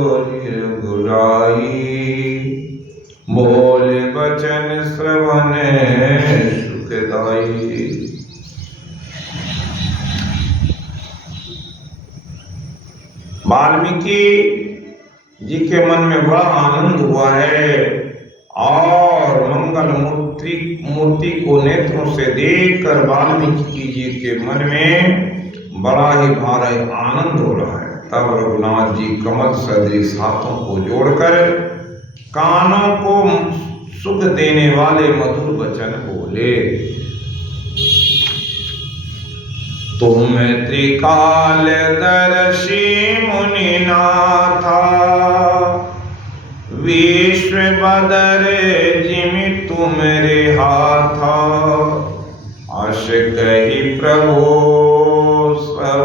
गुराई बोल बचन श्रवण सुखदाई। वाल्मीकि जी के मन में बड़ा आनंद हुआ है और मंगल मूर्ति को नेत्रों से देखकर वाल्मीकि जी के मन में बड़ा ही भारी आनंद हो रहा है। तब रघुनाथ जी कमल सदृश हाथों को जोड़कर कानों को सुख देने वाले मधुर वचन बोले। तुम त्रिकालदर्शी मुनिनाथा विश्व बदर जिमि तुमरे हाथा। अश कही प्रभु सब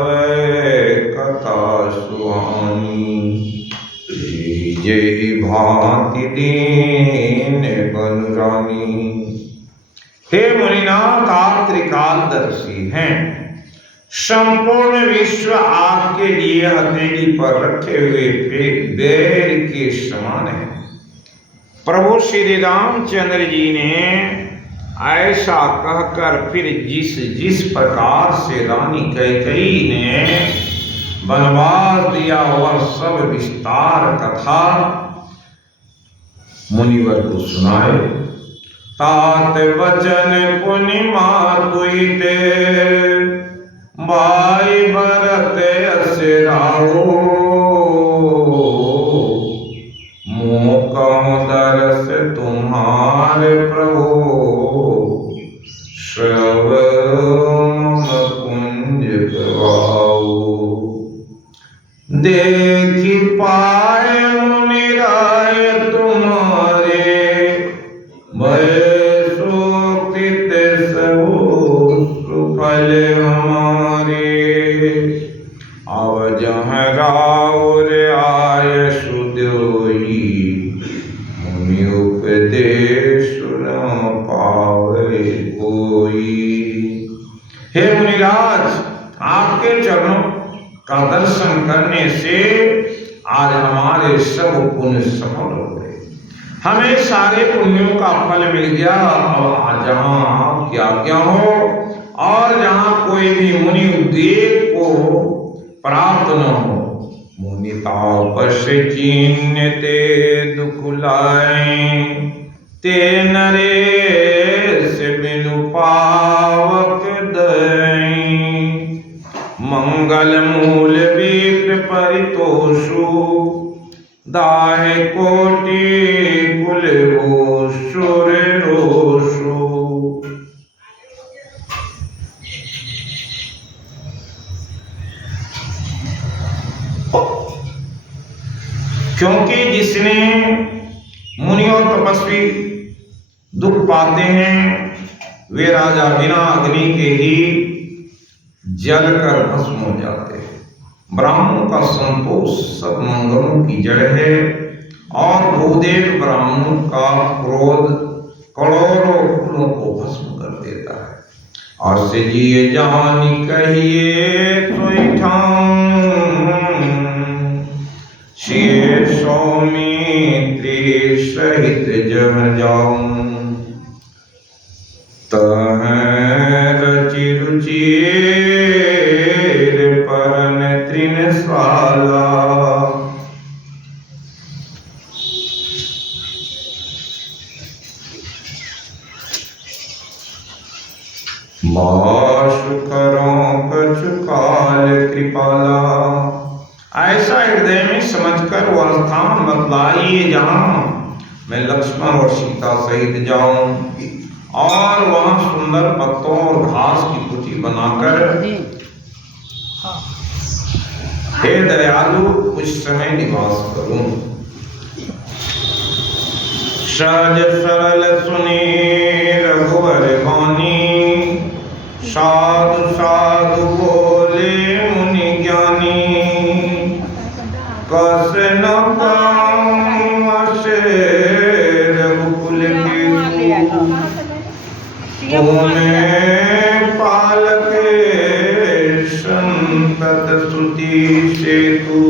कथा सुहानी जय भांति दीन बनुरानी। हे मुनिनाथ आप त्रिकालदर्शी हैं, संपूर्ण विश्व आपके लिए हथेली पर रखे हुए बैर के समान है। प्रभु श्री रामचंद्र जी ने ऐसा कहकर फिर जिस प्रकार से रानी कैकेयी ने वनवास दिया वह सब विस्तार कथा मुनिवर को सुनाए। तात वचन पुनि मातुई दे भाई भरत असराओ। मोकम दरस तुम्हारे प्रभु श्रवण कुंज गवाओ। देखी पाए मुनिराय तुम्हारे भय शोकित सबो सुफल हमारे। अब जहाँ राउर आय सुदोई मुनि उपदेश न पावे कोई। हे मुनिराज आपके चरणों का दर्शन करने से आज हमारे सब पुण्य सफल हो गए, हमें सारे पुण्यों का फल मिल गया। और जहाँ आपकी आज्ञा हो और जहाँ कोई भी मुनि उद्योग को प्राप्त न हो। मुनि तापस चिन्ह ते दुख लाए ते नरेश बिनु पावक दई। मंगल मूल विप्र परितोषु दाहे कोटि कुल हो सुर रोषु। क्योंकि जिसने मुनि और तपस्वी दुख पाते हैं वे राजा बिना अग्नि के ही जलकर भस्म हो जाते हैं। ब्राह्मणों का संतोष सब मंगलों की जड़ है और भूदेव ब्राह्मणों का क्रोध करोड़ों कुलों को भस्म कर देता है। और से जिए जानी कहिए सोई शेर सौमित्री सहित जह जाऊं। तह रचि रुचि परन तृणशाला। माशु करो कछु काल कृपाला। ऐसा हृदय में समझकर वह स्थान बतलाइए जहाँ मैं लक्ष्मण और सीता सहित जाऊं और वहां सुंदर पत्तों और घास की कुटी बनाकर हे दयालु कुछ समय निवास करूं। सहज सरल सुनी रघुवर वाणी साधु साधु बोले मुनि ज्ञानी। कस न रघुकुल की तुम्हें पालक संतत सुति सेतु।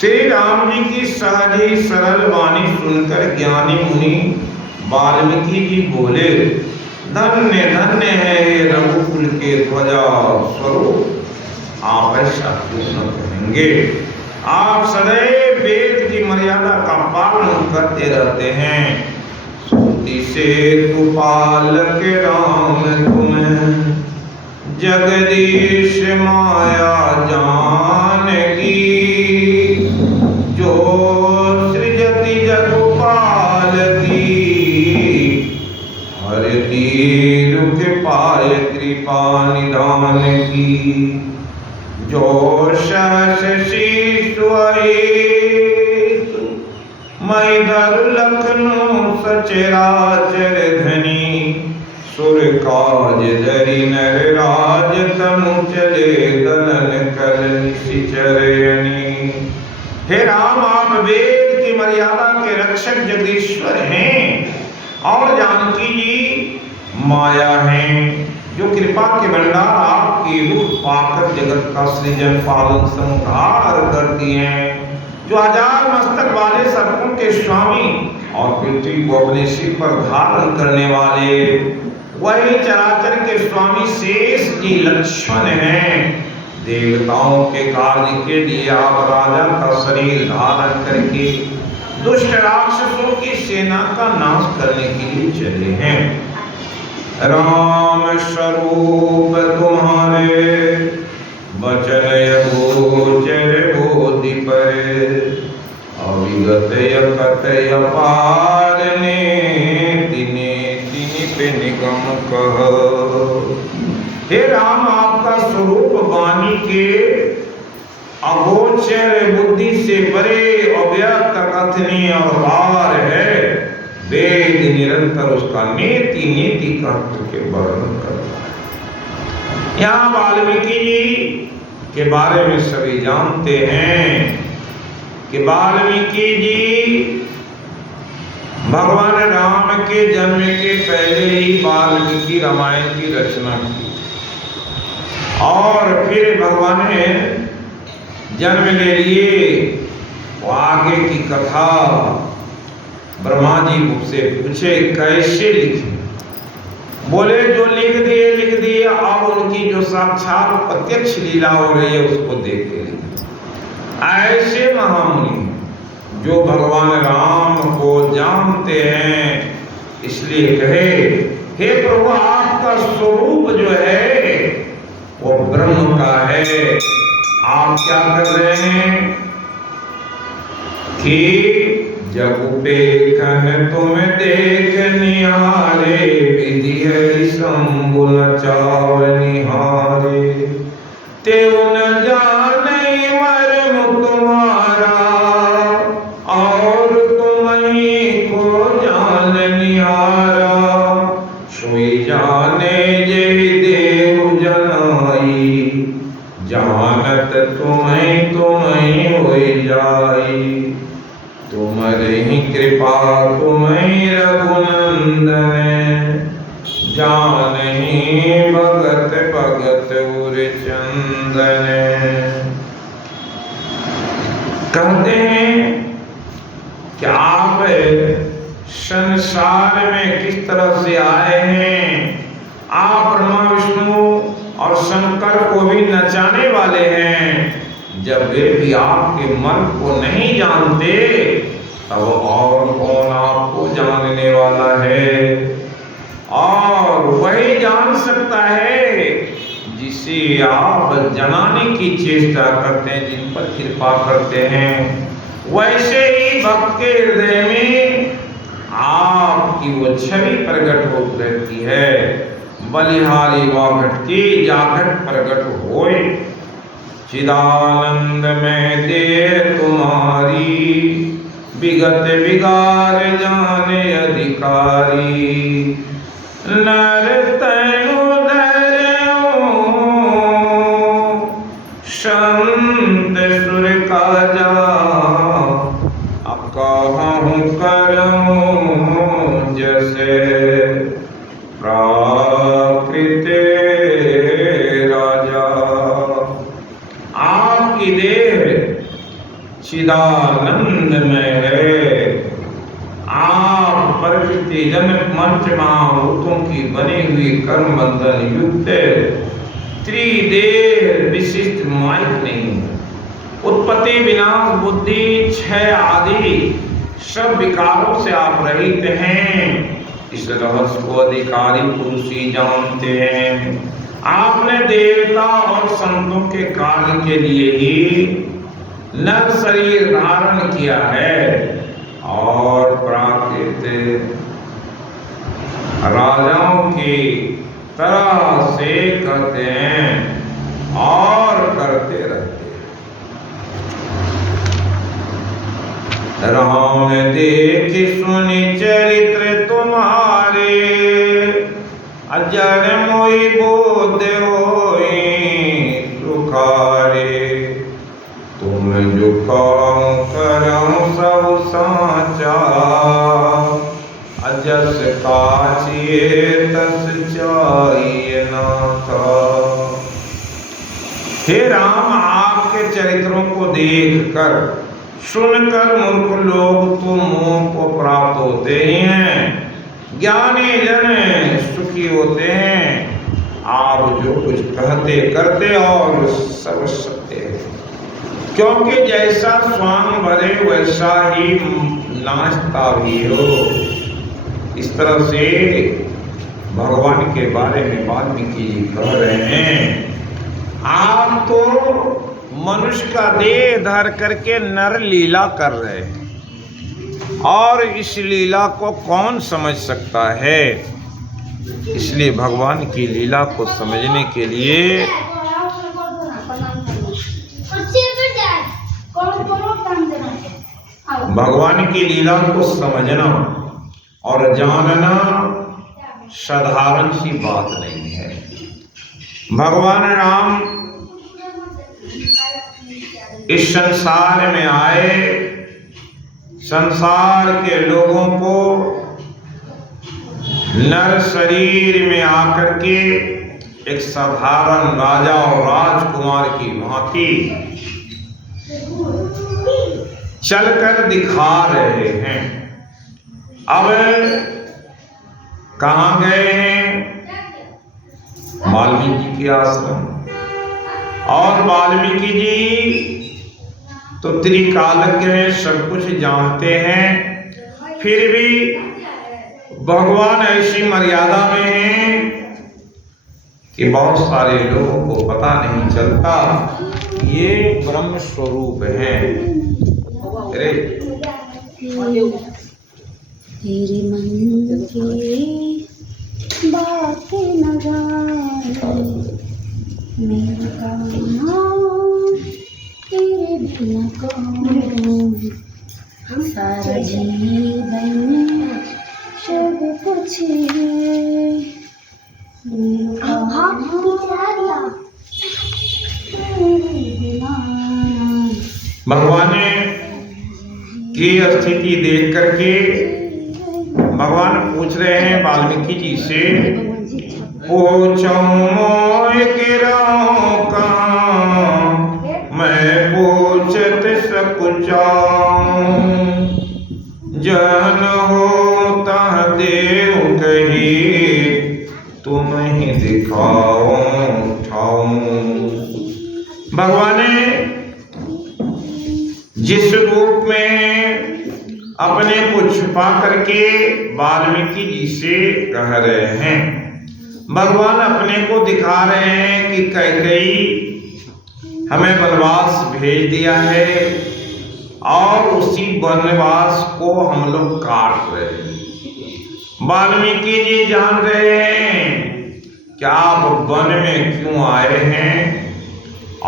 श्री राम जी की सहज ही सरल वाणी सुनकर ज्ञानी मुनि वाल्मीकि जी बोले, धन्य धन्य है रघुकुल के ध्वजा स्वरूप। आप ऐसा क्यों न कहेंगे? आप सदैव वेद की मर्यादा का पालन करते रहते हैं। सूती से कुपालक राम तुम्हें, जगदीश माया जानकी। जो सृजति जगुपाल की, हर तीर के पाय कृपा निधान की। जो शशि मैदर लखनऊ सचराचर धनी। सुर काज धरि नर राज तनु चले, दलन कल निशिचरयनी। हे राम, आप वेद की मर्यादा के रक्षक जगदीश्वर हैं और जानकी जी माया हैं, जो कृपा के भंडार आपकी रूप पाकर जगत का सृजन पालन संहार करती हैं। जो हजार मस्तक वाले सर्पों के स्वामी और पृथ्वी को अपने सिर पर धारण करने वाले, वही चराचर के स्वामी शेष जी लक्ष्मण हैं। देवताओं के कार्य के लिए आप राजा का शरीर धारण करके दुष्ट राक्षसों की सेना का नाश करने के लिए चले हैं। राम स्वरूप तुम्हारे, बचन गोचर बोधि पर। अविगत कथय पारने, तिने तिनि पे निगम कह। हे राम, आपका स्वरूप वाणी के अगोचर, बुद्धि से परे, अव्यक्त, कथनीय और पार है। वेद निरंतर उसका नीति नीति करके वर्णन करता है। यहाँ वाल्मीकि जी के बारे में सभी जानते हैं कि वाल्मीकि जी भगवान राम के जन्म के पहले ही वाल्मीकि रामायण की रचना की और फिर भगवान ने जन्म ले लिए। वो आगे की कथा ब्रह्मा जी मुझसे पूछे कैसे लिखें। बोले जो लिख दिए, अब उनकी जो साक्षात प्रत्यक्ष लीला हो रही है उसको देख के लिखें। ऐसे महामुनि जो भगवान राम को जानते हैं, इसलिए कहे, हे प्रभु, आपका स्वरूप जो है वो ब्रह्म का है। आप क्या कर रहे हैं कि जब पेखन तुम देख निहारे, विधि हरि शंभु नचाव निहारे। तेउ न जाने मर्म तुम्हारा, और तुम्हीं को जान निहारा। सोई जाने जे देव जनाई, जानत तुम्हीं तुम्हीं होई जाई। तुम्हारी कृपा तुम्हीं रघुनंदन, जानहि भगत भगत उर चंदन। कहते हैं कि आप संसार में किस तरह से आए हैं। आप ब्रह्मा विष्णु और शंकर को भी नचाने वाले हैं। जब वे भी आपके मन को नहीं जानते, तब और कौन आपको जानने वाला है। और वही जान सकता है जिसे आप जनाने की चेष्टा करते हैं, जिन पर कृपा करते हैं। वैसे ही भक्त के हृदय में आपकी वो छवि प्रकट हो रहती है। बलिहारी वाघट की जागट प्रकट होए, चिदानंद में दे तुम्हारी। विगत विगार जाने अधिकारी, नर तनु धरऊं संत सुर का जा। अब कहूँ करूँ जैसे प्राकृत राजा। आपकी देह चिदा आनंदमय है। आप प्रकृति जनक मंच महाभूतों की बनी हुई कर्म बंधन युक्त त्रिदेह विशिष्ट माइक नहीं। उत्पत्ति विनाश बुद्धि क्षय आदि सब विकारों से आप रहित हैं। इस रहस्य को अधिकारी पुरुष ही जानते हैं। आपने देवता और संतों के कार्य के लिए ही नर शरीर धारण किया है और प्राकृत राजाओं की तरह से करते हैं और करते रहते हैं। राम देख सुनि चरित्र तुम्हारे अजर मोहि बोध होई सुखारे। तुम जो काम करम सब साचा अजस काचिए तस चाहिए ना था। हे राम, आपके चरित्रों को देखकर सुनकर मूर्ख लोग तो मोह को प्राप्त होते ही हैं, ज्ञानी जन सुखी होते हैं। आप जो कुछ कहते करते और सब सत्य है, क्योंकि जैसा स्वांग भरे वैसा ही नाचता भी हो। इस तरह से भगवान के बारे में वाल्मीकि जी कह रहे हैं। आप तो मनुष्य का देह धर करके नर लीला कर रहे हैं और इस लीला को कौन समझ सकता है। इसलिए भगवान की लीला को समझने के लिए भगवान की लीला को समझना और जानना साधारण सी बात नहीं है। भगवान राम इस संसार में आए, संसार के लोगों को नर शरीर में आकर के एक साधारण राजा और राजकुमार की भांति चलकर दिखा रहे हैं। अब कहाँ गए हैं? वाल्मीकि जी के आश्रम। और वाल्मीकि जी तो त्रिकालज्ञ हैं, सब कुछ जानते हैं, फिर भी भगवान ऐसी मर्यादा में हैं कि बहुत सारे लोगों को पता नहीं चलता ये ब्रह्म स्वरूप है। अरे तेरे मन की बातें न जाने मेरा कान्हा तेरे बिना कौन। सारा जीवन सब कुछ है मेरा कान्हा तेरे बिना। भगवान की स्थिति देख करके भगवान पूछ रहे हैं वाल्मीकि जी से, पूछो मोय गिराओ कहाँ, मैं पूछत सकुचाऊं। जन होता देव कही, तुम ही दिखाओ ठाऊं। भगवान जिस रूप में अपने को छुपा करके वाल्मीकि जी से कह रहे हैं, भगवान अपने को दिखा रहे हैं कि कैकेयी हमें वनवास भेज दिया है और उसी वनवास को हम लोग काट रहे हैं। वाल्मीकि जी जान रहे हैं कि आप वन में क्यों आए हैं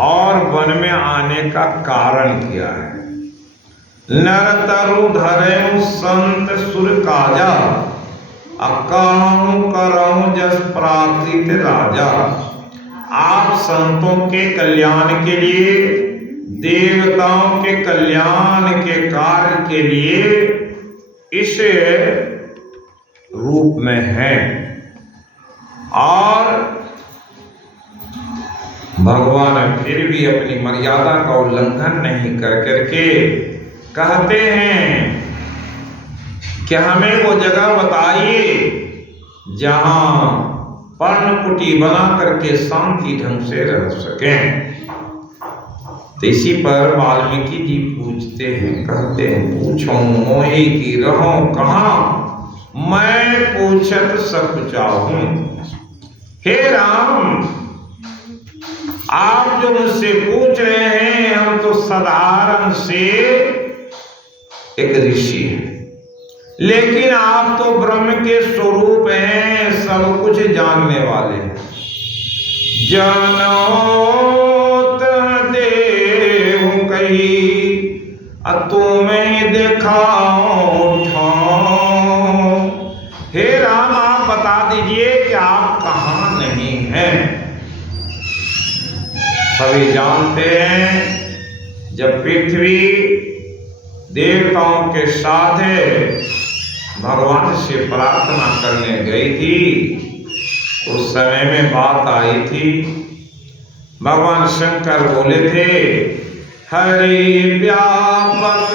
और वन में आने का कारण क्या है। नर तरु धरे संत सुर काजा, अकाहूं करऊं जस प्राकृत राजा। आप संतों के कल्याण के लिए, देवताओं के कल्याण के कार्य के लिए इस रूप में हैं। और भगवान फिर भी अपनी मर्यादा का उल्लंघन नहीं कर करके कहते हैं कि हमें वो जगह बताइए जहां पर्णकुटी बना करके शांति ढंग से रह सकें। तो इसी पर वाल्मीकि जी पूछते हैं, कहते हैं, पूछो मोहि की रहो कहाँ, मैं पूछत सब चाहूं। हे राम, आप जो मुझसे पूछ रहे हैं, हम तो साधारण से एक ऋषि हैं, लेकिन आप तो ब्रह्म के स्वरूप हैं, सब कुछ जानने वाले हैं। जानो देहु कही तुम्हें दिखाओ ठाओ। हे राम, आप बता दीजिए कि आप कहाँ नहीं हैं। सभी जानते हैं जब पृथ्वी देवताओं के साथ भगवान से प्रार्थना करने गई थी, उस समय में बात आई थी, भगवान शंकर बोले थे, हरि व्यापक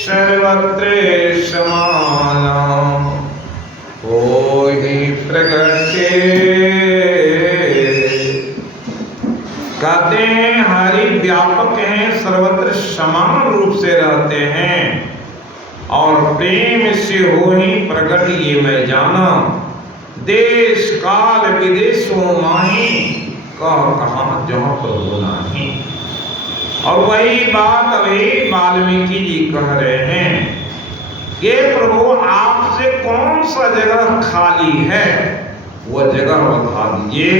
सर्वत्र समाना होहि प्रगटे। कहते हैं हरि व्यापक हैं, सर्वत्र समान रूप से रहते हैं, और प्रेम से हो ही प्रकट ये मैं जाना। देश काल विदेशों माही कहाँ जहाँ प्रभु नाही। और वही बात अभी वाल्मीकि जी कह रहे हैं, ये प्रभु आपसे कौन सा जगह खाली है, वह जगह बता दीजिए,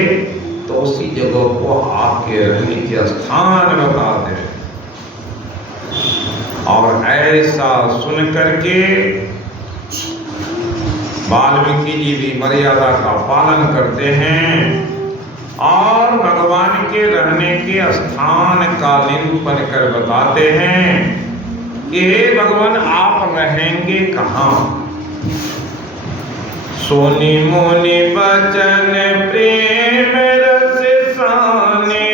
तो उसी जगह को आपके रहने के स्थान बता दे। और ऐसा सुन करके वाल्मीकि जी भी मर्यादा का पालन करते हैं और भगवान के रहने के स्थान का निरूपण कर बताते हैं कि हे भगवान, आप रहेंगे कहाँ। सोनी मुनि बचन प्रेम रस साने,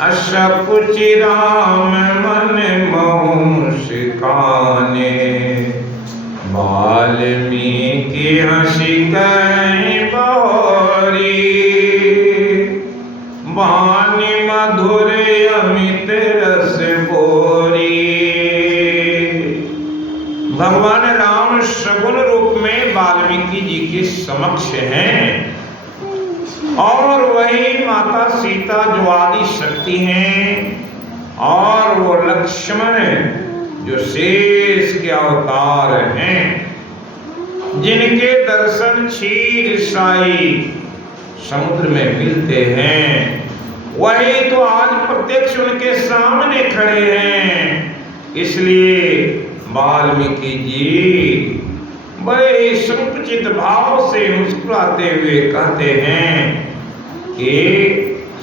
अशकुचि राम मन मोह सिकाने। वाल्मीकि हंसी कहीं बहोरी, वाणी मधुर अमित रस बोरी। भगवान राम सगुण रूप में वाल्मीकि जी के समक्ष हैं, और वही माता सीता जो आदि शक्ति हैं, और वो लक्ष्मण जो शेष के अवतार हैं, जिनके दर्शन क्षीर साई समुद्र में मिलते हैं, वही तो आज प्रत्यक्ष उनके सामने खड़े हैं। इसलिए वाल्मीकि जी बड़े संकुचित भाव से मुस्कुराते हुए कहते हैं कि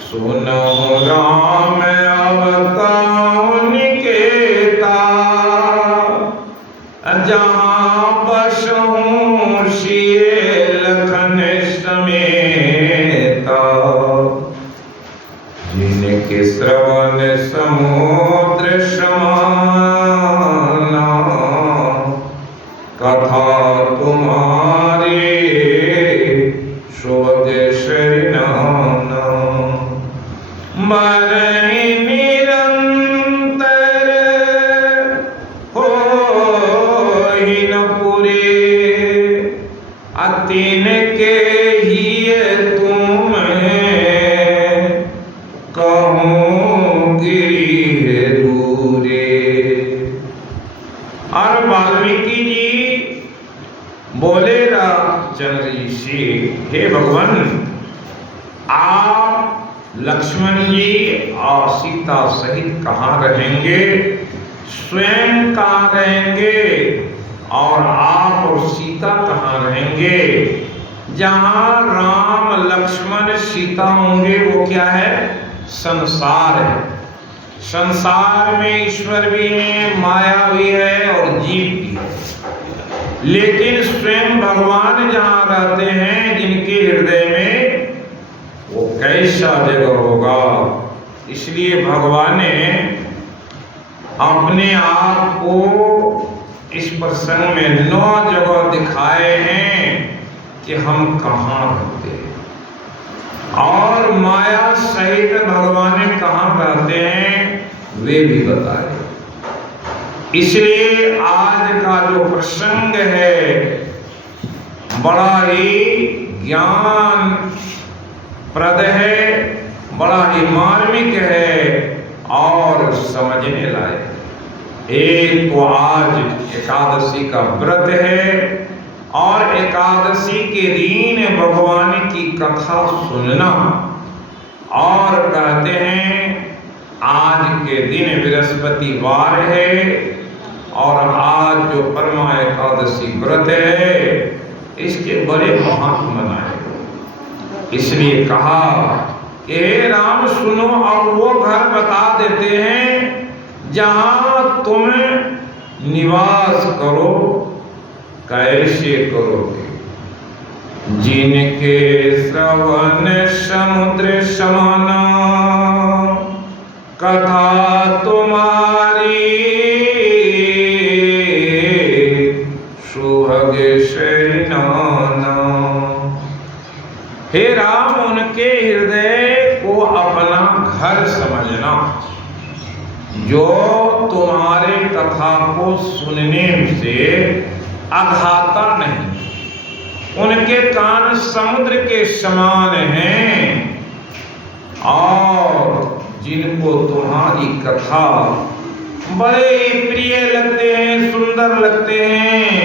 सुनो राम अवतार निकेता, जहाँ बसहूँ सिए लखन समेता। जिनके श्रवण समुद्र समाना, कथा तुम्हारे शोध शरणाना। मरहि निरंतर होहि न पूरे, अतिन के ही तुम कहूँ गिरि दूरे। और वाल्मीकि जी बोले रामचंद्र जी से, हे भगवान, आप लक्ष्मण जी और सीता सहित कहाँ रहेंगे, स्वयं कहाँ रहेंगे, और आप और सीता कहाँ रहेंगे। जहाँ राम लक्ष्मण सीता होंगे वो क्या है, संसार है। संसार में ईश्वर भी है, माया भी है और जीव भी है, लेकिन स्वयं भगवान जहाँ रहते हैं जिनके हृदय में, वो कैसा जगह होगा। इसलिए भगवान ने अपने आप को इस प्रसंग में 9 जगह दिखाए हैं कि हम कहाँ रहते हैं और माया सहित भगवान कहाँ रहते हैं वे भी बताए। इसलिए आज का जो प्रसंग है बड़ा ही ज्ञान प्रद है, बड़ा ही मार्मिक है और समझने लायक। एक तो आज एकादशी का व्रत है और एकादशी के दिन भगवान की कथा सुनना, और कहते हैं आज के दिन बृहस्पतिवार है और आज जो परमा एकादशी व्रत है इसके बड़े महत्व मनाए। इसलिए कहा कि हे राम सुनो, और वो घर बता देते हैं जहां तुम निवास करो। कैसे करोगे? जिनके श्रवण समुद्र समान कथा तुम्हारी सुभग शरणाना। हे राम, उनके हृदय को अपना घर समझना जो तुम्हारे कथा को सुनने से अघाता नहीं। उनके कान समुद्र के समान हैं और जिनको तुम्हारी कथा बड़े ही प्रिय लगते हैं, सुंदर लगते हैं।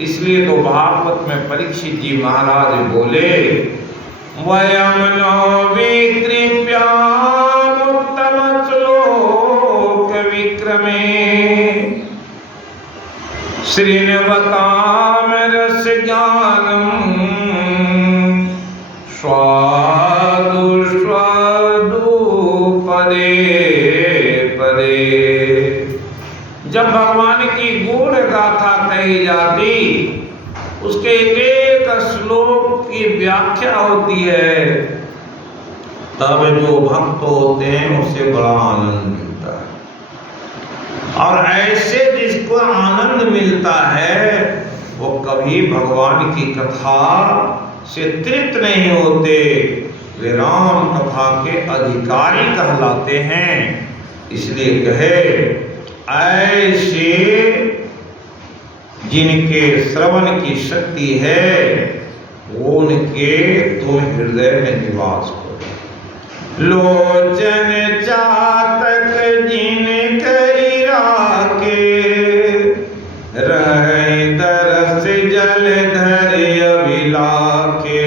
इसलिए तो भागवत में परीक्षित जी महाराज बोले, वयम नोवित्रिप्यामुत्तम श्लोक विक्रमे श्रीनवताम रस ज्ञानम स्वादु स्वादु पदे पदे। जब भगवान की गुण गाथा कही जाती उसके एक श्लोक की व्याख्या होती है, तब जो भक्त होते हैं उससे बड़ा आनंद मिलता है। और ऐसे जिसको आनंद मिलता है वो कभी भगवान की कथा से तृप्त नहीं होते, वे राम कथा के अधिकारी कहलाते हैं। इसलिए कहे ऐसे जिनके श्रवण की शक्ति है वो उनके तुम हृदय में निवास करो। लोचन चातक जिन करी राके रहे तरस जल धर अभिलाके।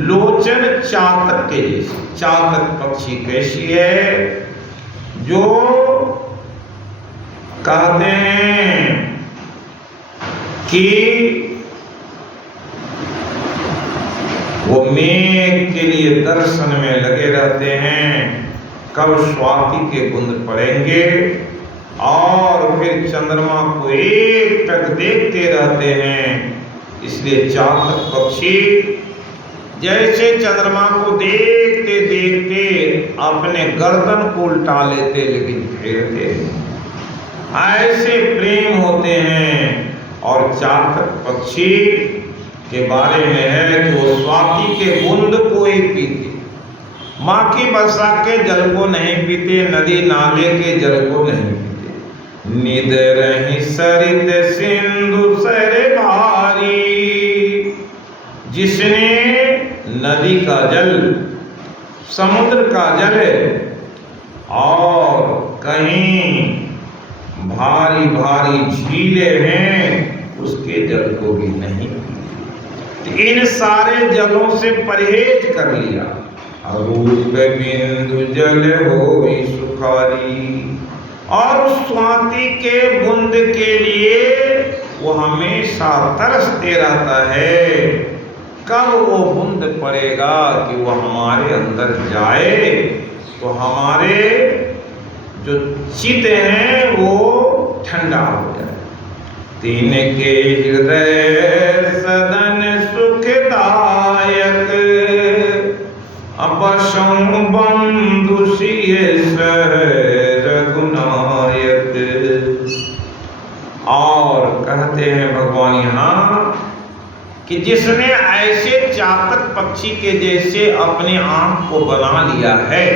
लोचन चातक के जैसे, चातक पक्षी कैसी है? जो कहते हैं कि वो मेघ के लिए दर्शन में लगे रहते हैं, कब स्वाति के बूंद पड़ेंगे, और फिर चंद्रमा को एक टक देखते रहते हैं। इसलिए चातक पक्षी जैसे चंद्रमा को देखते देखते अपने गर्दन को उल्टा लेते लेकिन फेरते, ऐसे प्रेम होते हैं। और चातक पक्षी के बारे में है कि वो स्वाति के बूंद को ही पीते, माँ की वर्षा के जल को नहीं पीते, नदी नाले के जल को नहीं पीते। निद रही सरित सिंधु सर भारी। जिसने नदी का जल, समुद्र का जल और कहीं भारी भारी झीलें हैं उसके जल को भी नहीं पीते। इन सारे जलों से परहेज कर लिया। अरूप बिंदु जल होई सुखारी। और उस स्वाति के बूंद के लिए वो हमेशा तरसते रहता है, कब वो बूंद पड़ेगा कि वो हमारे अंदर जाए तो हमारे जो चित्त है वो ठंडा हो जाए। तीन के हृदय सदन सुखदायक अपसं बंधु सिय सह रघुनायक। कि जिसने ऐसे चातक पक्षी के जैसे अपने आंख को बना लिया है।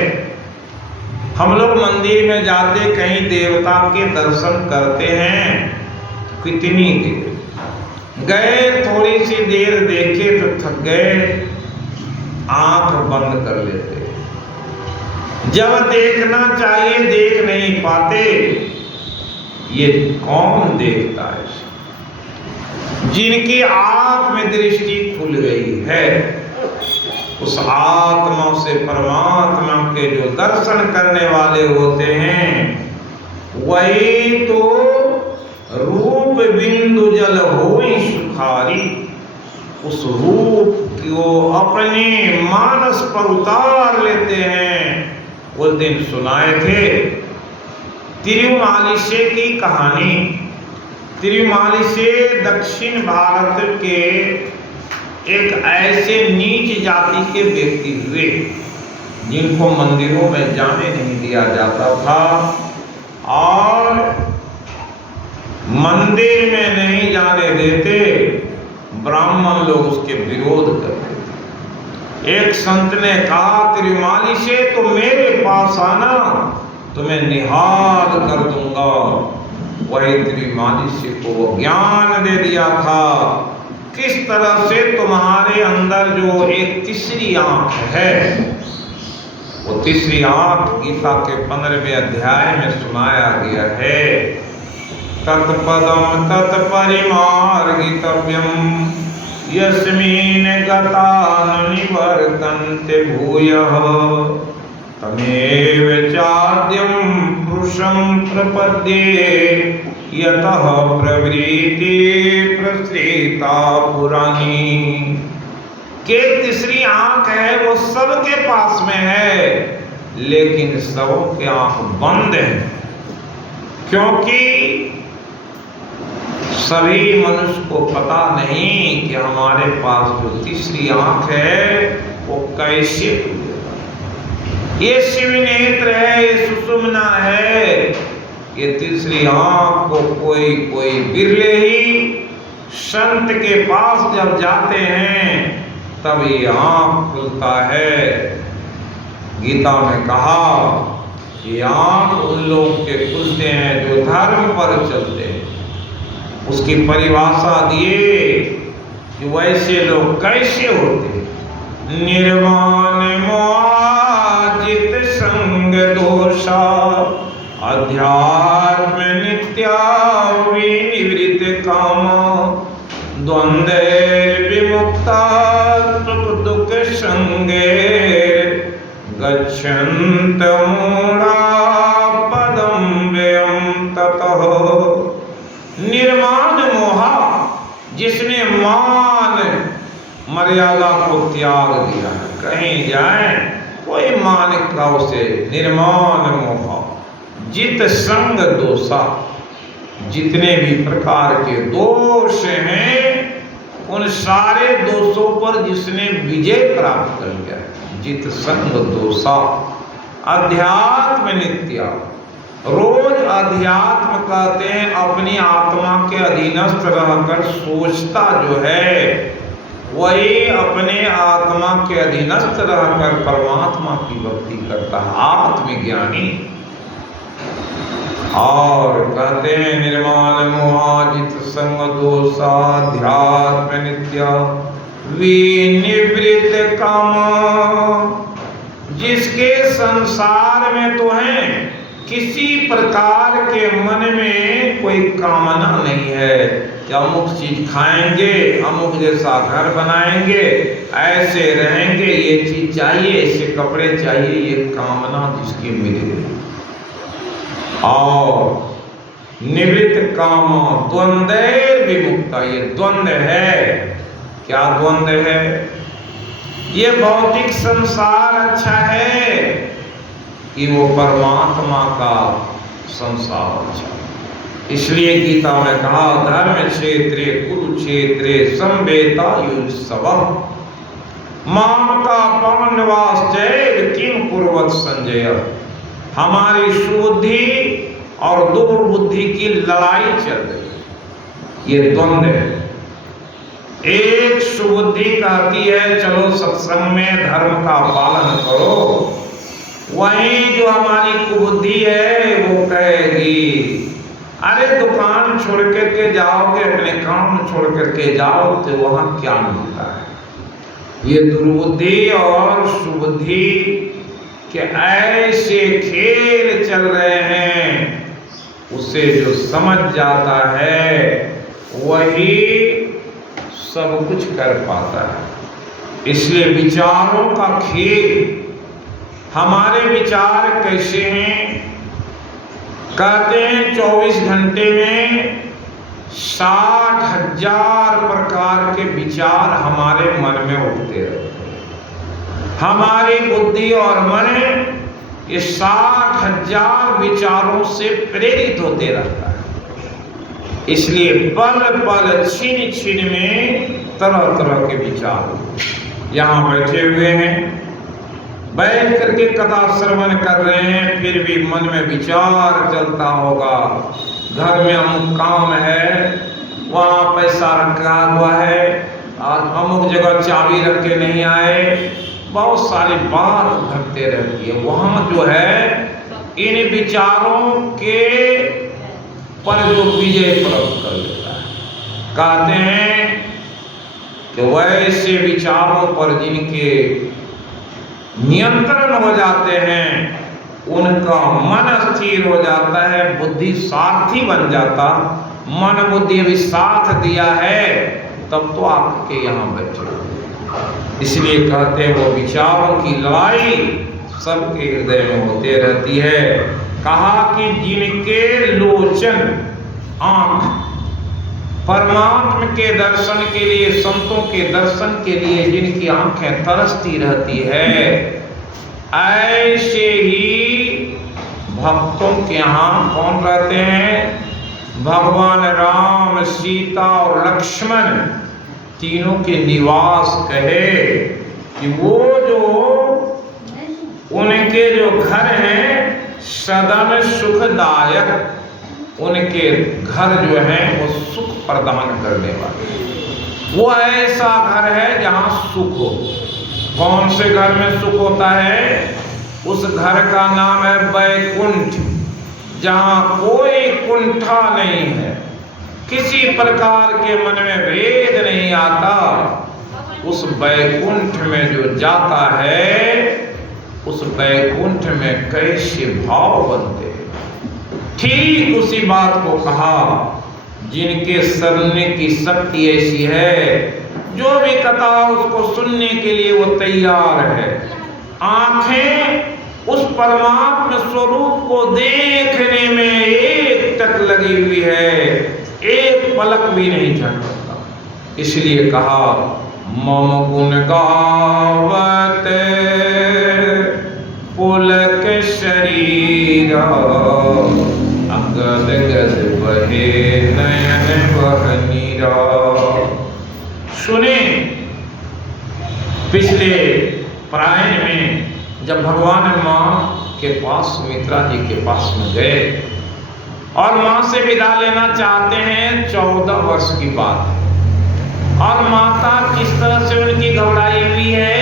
हम लोग मंदिर में जाते, कहीं देवता के दर्शन करते हैं, कितनी देर गए, थोड़ी सी देर देखे तो थक गए, आंख बंद कर लेते। जब देखना चाहिए देख नहीं पाते। ये कौन देखता है? जिनकी आत्म दृष्टि खुल गई है, उस आत्मा से परमात्मा के जो दर्शन करने वाले होते हैं, वही तो रूप बिंदु जल होई सुखारी। उस रूप को अपने मानस पर उतार लेते हैं। उस दिन सुनाए थे तिरुमालिशे की कहानी। तिरुमालिशे दक्षिण भारत के एक ऐसे नीच जाति के व्यक्ति हुए जिनको मंदिरों में जाने नहीं दिया जाता था और मंदिर में नहीं जाने देते, ब्राह्मण लोग उसके विरोध करते थे। एक संत ने कहा, तिरुमालिशे तो मेरे पास आना, तुम्हें निहाल कर दूंगा। वही तिरुमालिशे को वो ज्ञान दे दिया था किस तरह से तुम्हारे अंदर जो एक तीसरी आंख है, वो तीसरी आंख गीता के 15वें अध्याय में सुनाया गया है। तत्पदम तत्परिमार्गितव्यम यस्मिन् गता न निवर्तन्ते भूयः तमेव चाद्यं पुरुषं प्रपद्ये यतः प्रवृत्ति प्रसृता पुरानी। के तीसरी आंख है, वो सबके पास में है, लेकिन सबों की आंख बंद है, क्योंकि सभी मनुष्य को पता नहीं कि हमारे पास जो तीसरी आंख है वो कैसे खुलेगा। ये शिव नेत्र है, ये सुषुम्ना है। ये तीसरी आंख को कोई कोई बिरले ही संत के पास जब जाते हैं तब ये आंख खुलता है। गीता में कहा ये आंख उन लोग के खुलते हैं जो धर्म पर चलते हैं। उसकी परिभाषा दिए कि वैसे लोग कैसे होते। निर्वाण मोहाजित संग दोषा अध्यात्म नित्या विनिवृत काम द्वंद्व विमुक्ता सुख दुख संगे गच्छन्त मूढ़ा पदम व्ययम ततः। निर्माण मोहा, जिसने मान मर्यादा को त्याग दिया है, कहीं जाए कोई मान का उसे निर्माण मोहा। जित संग दोषा, जितने भी प्रकार के दोष हैं उन सारे दोषों पर जिसने विजय प्राप्त कर लिया है। जित संग दोषा अध्यात्म नित्या। रोज अध्यात्म कहते हैं अपनी आत्मा के अधीनस्थ रहकर सोचता जो है, वही अपने आत्मा के अधीनस्थ रहकर परमात्मा की भक्ति करता है, आत्मज्ञानी। और कहते हैं निर्माण मोहाजित संग दोषा अध्यात्म नित्या विनिवृत काम। जिसके संसार में तो है, किसी प्रकार के मन में कोई कामना नहीं है कि अमुक चीज खाएंगे, अमुक जैसा घर बनाएंगे, ऐसे रहेंगे, ये चीज चाहिए, ऐसे कपड़े चाहिए, ये कामना जिसकी मिल गई। और निवृत्त काम द्वंद्व विमुक्ता, ये द्वंद्व है। क्या द्वंद्व है? ये भौतिक संसार अच्छा है कि वो परमात्मा का संसार अच्छा। इसलिए गीता में कहा धर्म क्षेत्रे कुरुक्षेत्रे संवेता युत्सवः माम का पांडवाश्चैव किम कुर्वत संजय। हमारी सुबुद्धि और दुर्बुद्धि की लड़ाई चल रही है। ये द्वंद्व है। एक सुबुद्धि कहती है चलो सत्संग में धर्म का पालन करो, वहीं जो हमारी कुबुद्धि है वो कहेगी अरे दुकान छोड़ करके जाओगे, अपने काम छोड़ करके जाओ तो वहां क्या मिलता है। ये दुर्बुद्धि और सुबुद्धि के ऐसे खेल चल रहे हैं, उसे जो समझ जाता है वही सब कुछ कर पाता है। इसलिए विचारों का खेल, हमारे विचार कैसे हैं? कहते हैं 24 घंटे में 60,000 प्रकार के विचार हमारे मन में उठते रहते हैं। हमारी बुद्धि और मन ये 60,000 विचारों से प्रेरित होते रहता है। इसलिए पल पल छिन छिन में तरह तरह के विचार। यहाँ बैठे हुए हैं, बैठ करके कथा श्रवण कर रहे हैं, फिर भी मन में विचार चलता होगा, घर में अमुक काम है, वहाँ पैसा रखा हुआ है, आज अमुक जगह चाबी रख के नहीं आए, बहुत सारी बात घटते रहती है। वहाँ जो है इन विचारों के पर जो विजय प्राप्त कर लेता है। कहते हैं कि वैसे विचारों पर जिनके नियंत्रण हो जाते हैं, उनका मन स्थिर हो जाता है, बुद्धि सारथी बन जाता। मन बुद्धि अभी साथ दिया है तब तो आपके यहाँ बैठे। इसलिए कहते हैं वो विचारों की लड़ाई सबके हृदय में होते रहती है। कहा कि जिनके लोचन आंख परमात्मा के दर्शन के लिए, संतों के दर्शन के लिए जिनकी आंखें तरसती रहती है, ऐसे ही भक्तों के यहाँ कौन रहते हैं? भगवान राम, सीता और लक्ष्मण तीनों के निवास कहे कि वो जो उनके जो घर हैं सदन सुखदायक, उनके घर जो है वो सुख प्रदान करने वाले। वो ऐसा घर है जहाँ सुख हो। कौन से घर में सुख होता है? उस घर का नाम है वैकुंठ, जहाँ कोई कुंठा नहीं है, किसी प्रकार के मन में भेद नहीं आता। उस वैकुंठ में जो जाता है, उस वैकुंठ में कैसे भाव बनते हैं। ठीक उसी बात को कहा, जिनके सुनने की शक्ति ऐसी है, जो भी कथा उसको सुनने के लिए वो तैयार है। आंखें उस परमात्मा स्वरूप को देखने में एक टक लगी हुई है, एक पलक भी नहीं झपकता। इसलिए कहा मम गुण गावत पुलक शरीर, अगद गद बहे नयन बह नीरा। सुने, पिछले प्रायण में जब भगवान माँ के पास, सुमित्रा जी के पास में गए और माँ से विदा लेना चाहते हैं, 14 वर्ष की बात है, और माता किस तरह से उनकी घबराई हुई है,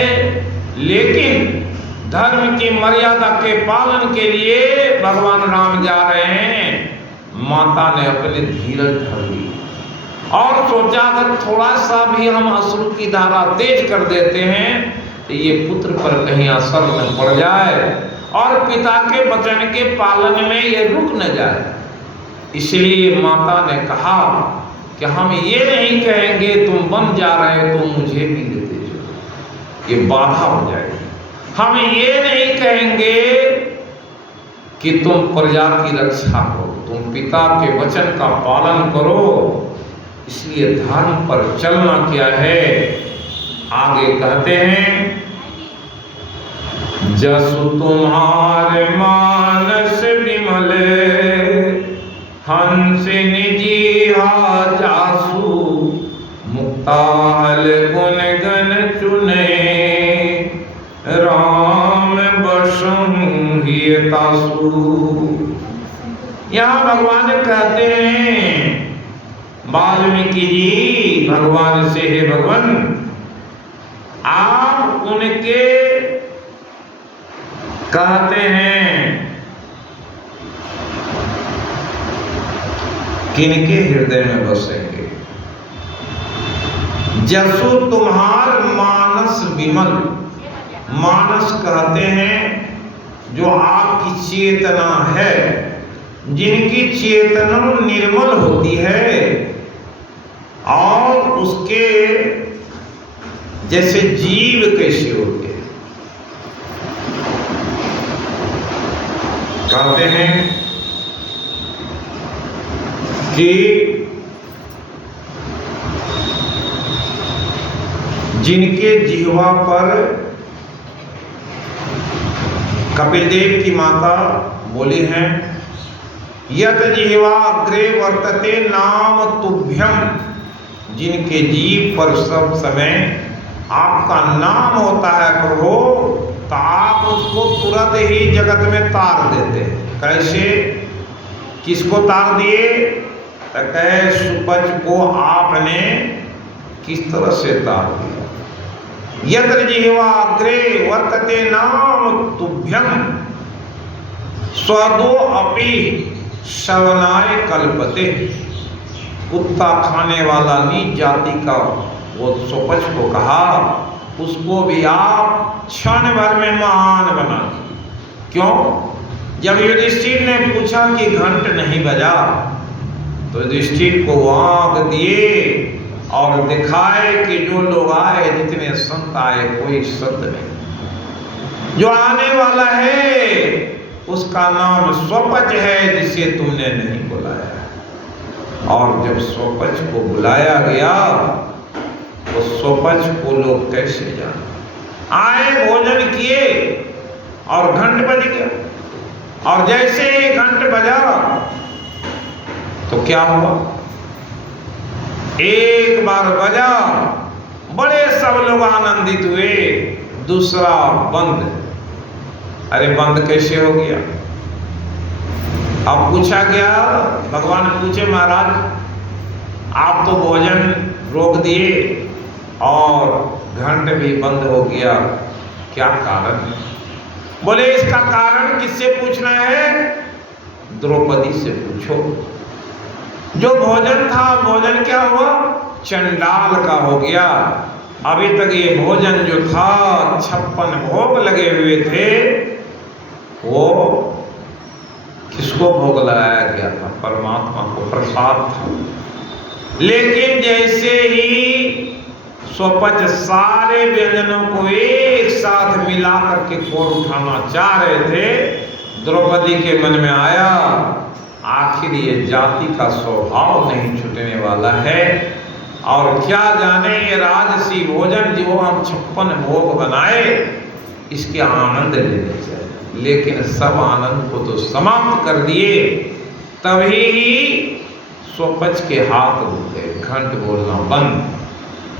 लेकिन धर्म की मर्यादा के पालन के लिए भगवान राम जा रहे हैं। माता ने अपने धीरज धर ली और सोचा अगर थोड़ा सा भी हम अश्रु की धारा तेज कर देते हैं तो ये पुत्र पर कहीं असर न पड़ जाए और पिता के वचन के पालन में ये रुक न जाए। इसलिए माता ने कहा कि हम ये नहीं कहेंगे तुम बन जा रहे हो तो मुझे भी देते जाओ, ये बाधा हो जाएगी। हम ये नहीं कहेंगे कि तुम प्रजा की रक्षा करो, तुम पिता के वचन का पालन करो। इसलिए धर्म पर चलना क्या है? आगे कहते हैं जसु तुम्हारे मानस विमल, हंस निजीहा जासु, मुक्ताल गुण गण चुने, राम बसुहितासु। यहाँ भगवान कहते हैं वाल्मीकि जी भगवान से, हे भगवान आप उनके कहते हैं किनके हृदय में बसेंगे। जसु तुम्हार मानस विमल, मानस कहते हैं जो आपकी चेतना है, जिनकी चेतना निर्मल होती है और उसके जैसे जीव कैसे होते हैं। कहते हैं कि जिनके जिह्वा पर कपिल देव की माता बोली हैं, यत जिह्वा अग्रे वर्तते नाम तुभ्यम, जिनके जीव पर सब समय आपका नाम होता है प्रभु, तो आप उसको तुरंत ही जगत में तार देते हैं। कैसे, किसको तार दिए? तो कहे सुपच को आपने किस तरह से तार दिया। यत्र जिह्वा अग्रे वर्तते नाम तुभ्यम स्वदो अपि शवनाय कल्पते। कुत्ता खाने वाला नीच जाति का वो सुपच को कहा, उसको भी आप क्षण भर में महान बना दिए। क्यों? जब युधिष्ठिर ने पूछा कि घंट नहीं बजा, तो युधिष्ठिर को आंख दिए और दिखाए कि जो लोग आए, जितने संत आए, कोई संत नहीं। जो आने वाला है उसका नाम स्वपच है, जिसे तुमने नहीं बुलाया। और जब स्वपच को बुलाया गया तो स्वपच को लोग कैसे जाने? आए, भोजन किए और घंट बज गया। और जैसे ही घंट बजा तो क्या हुआ? एक बार बजा, बड़े सब लोग आनंदित हुए, दूसरा बंद। अरे बंद कैसे हो गया? अब पूछा गया, भगवान पूछे, महाराज आप तो भोजन रोक दिए और घंट भी बंद हो गया, क्या कारण? बोले इसका कारण किससे पूछना है? द्रौपदी से पूछो। जो भोजन था, भोजन क्या हुआ? चंडाल का हो गया। अभी तक ये भोजन जो था 56 भोग लगे हुए थे, वो किसको भोग लगाया गया था? परमात्मा को प्रसाद था। लेकिन जैसे ही स्वपच सारे व्यंजनों को एक साथ मिला करके कोर उठाना चाह रहे थे, द्रौपदी के मन में आया, आखिर ये जाति का स्वभाव नहीं छूटने वाला है, और क्या जाने ये राजसी भोजन जो हम 56 भोग बनाए, इसके आनंद लेने चाहिए। लेकिन सब आनंद को तो समाप्त कर दिए। तभी ही स्वपच के हाथ रुके, घंट बोलना बंद।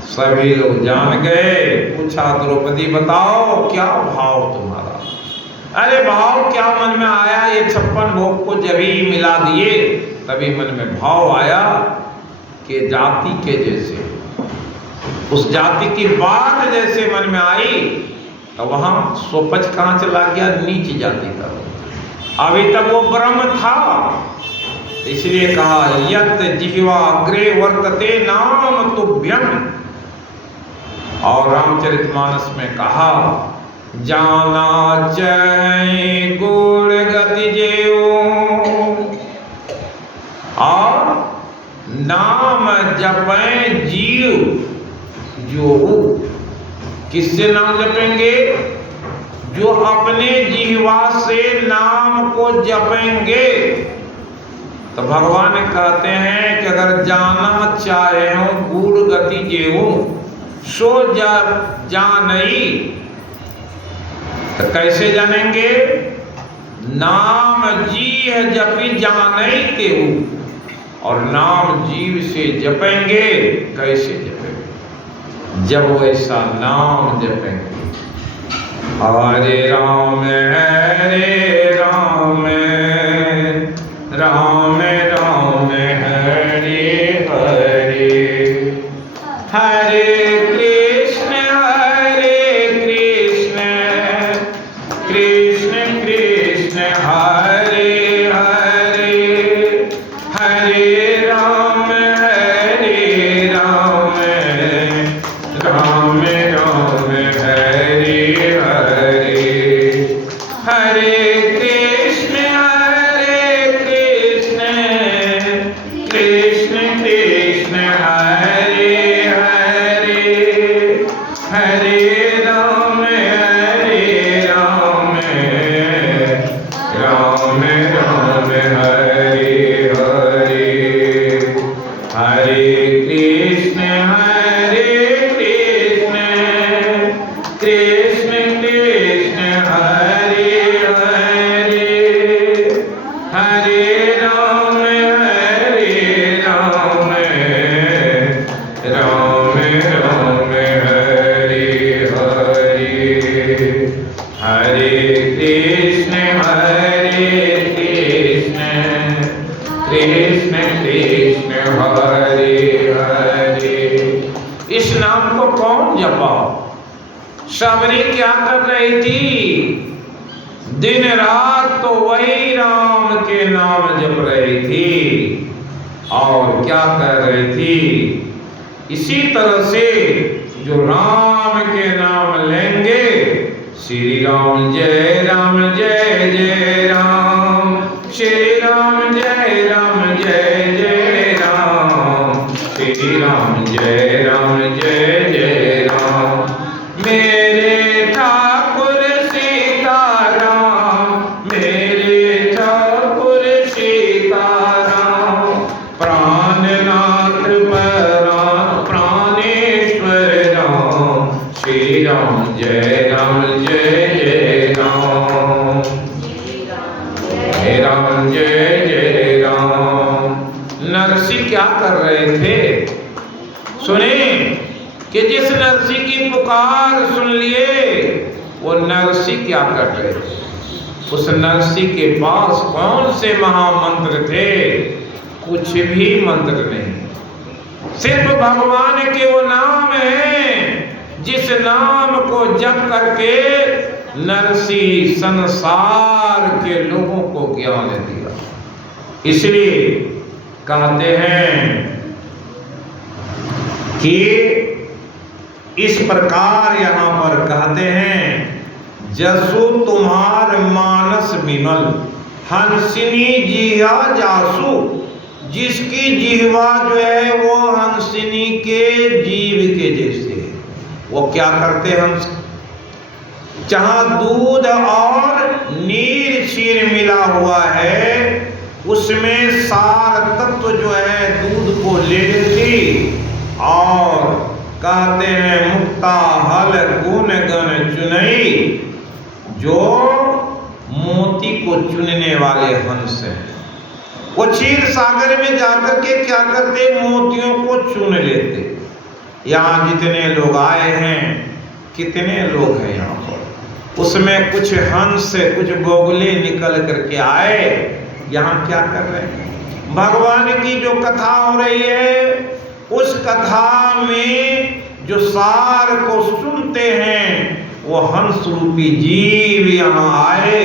सभी लोग जान गए। पूछा, द्रौपदी बताओ क्या भाव तुम्हारा? अरे भाव क्या मन में आया? ये 56 भोग को जब ही मिला दिए, तभी मन में भाव आया कि जाति के जैसे, उस जाति की बात जैसे मन में आई, तो वहां स्वपच कहाँ चला गया? नीच जाति का। अभी तक वो ब्रह्म था, इसलिए कहा यत जिह्वा अग्रे वर्तते नाम तुभ्यम। और रामचरितमानस में कहा, जाना चै गुण गति जेऊ और नाम जपें जीव जो। किससे नाम जपेंगे? जो अपने जिह्वा से नाम को जपेंगे। तो भगवान कहते हैं कि अगर जाना चाहे हो गूढ़ गति जेऊ सो जानई, तो कैसे जानेंगे? नाम जीह जपी जानई तेऊ। और नाम जीव से जपेंगे। कैसे जपेंगे? जब वैसा नाम जपेंगे, हरे राम राम राम हरे हरे, हरे हरे, हरे कृष्ण कृष्ण कृष्ण हरे हरे, हरे राम राम राम हरे हरे, हरे कृष्ण कृष्ण कृष्ण हरे हरे। इस नाम को कौन जपा? सबरी क्या कर रही थी? दिन रात तो वही राम के नाम जप रही थी। और क्या कर रही थी? इसी तरह से जो राम के नाम लेंगे, श्री राम जय जय राम, श्री राम जय जय राम, श्री राम जय जय राम। मेरे ठाकुर सीताराम, मेरे ठाकुर सीताराम, प्राणनाथ प्राणेश्वर राम, श्री राम जय राम, राम जय राम। नरसी क्या कर रहे थे? सुने कि जिस नरसी की पुकार सुन लिए, वो नरसी क्या कर रहे थे? उस नरसी के पास कौन से महामंत्र थे? कुछ भी मंत्र नहीं, सिर्फ भगवान के वो नाम है जिस नाम को जप करके नरसी संसार के लोगों को ज्ञान दिया। इसलिए कहते हैं कि इस प्रकार यहां पर कहते हैं, जसु तुम्हार मानस विमल, हंसिनी जिया जासु। जिसकी जिह्वा जो है वो हंसिनी के जीव के जैसे है। वो क्या करते हैं? हंस जहां दूध और नीर क्षीर मिला हुआ है, उसमें सार तत्व जो है दूध को ले लेती और कहते हैं मुक्ता हल गुण गण चुनई। जो मोती को चुनने वाले हंस हैं, वो क्षीर सागर में जाकर के क्या करते? मोतियों को चुन लेते। यहाँ जितने लोग आए हैं, कितने लोग हैं यहाँ पर, उसमें कुछ हंस कुछ बोगले निकल करके आए। यहाँ क्या कर रहे हैं? भगवान की जो कथा हो रही है, उस कथा में जो सार को सुनते हैं, वो हंस रूपी जीव यहाँ आए।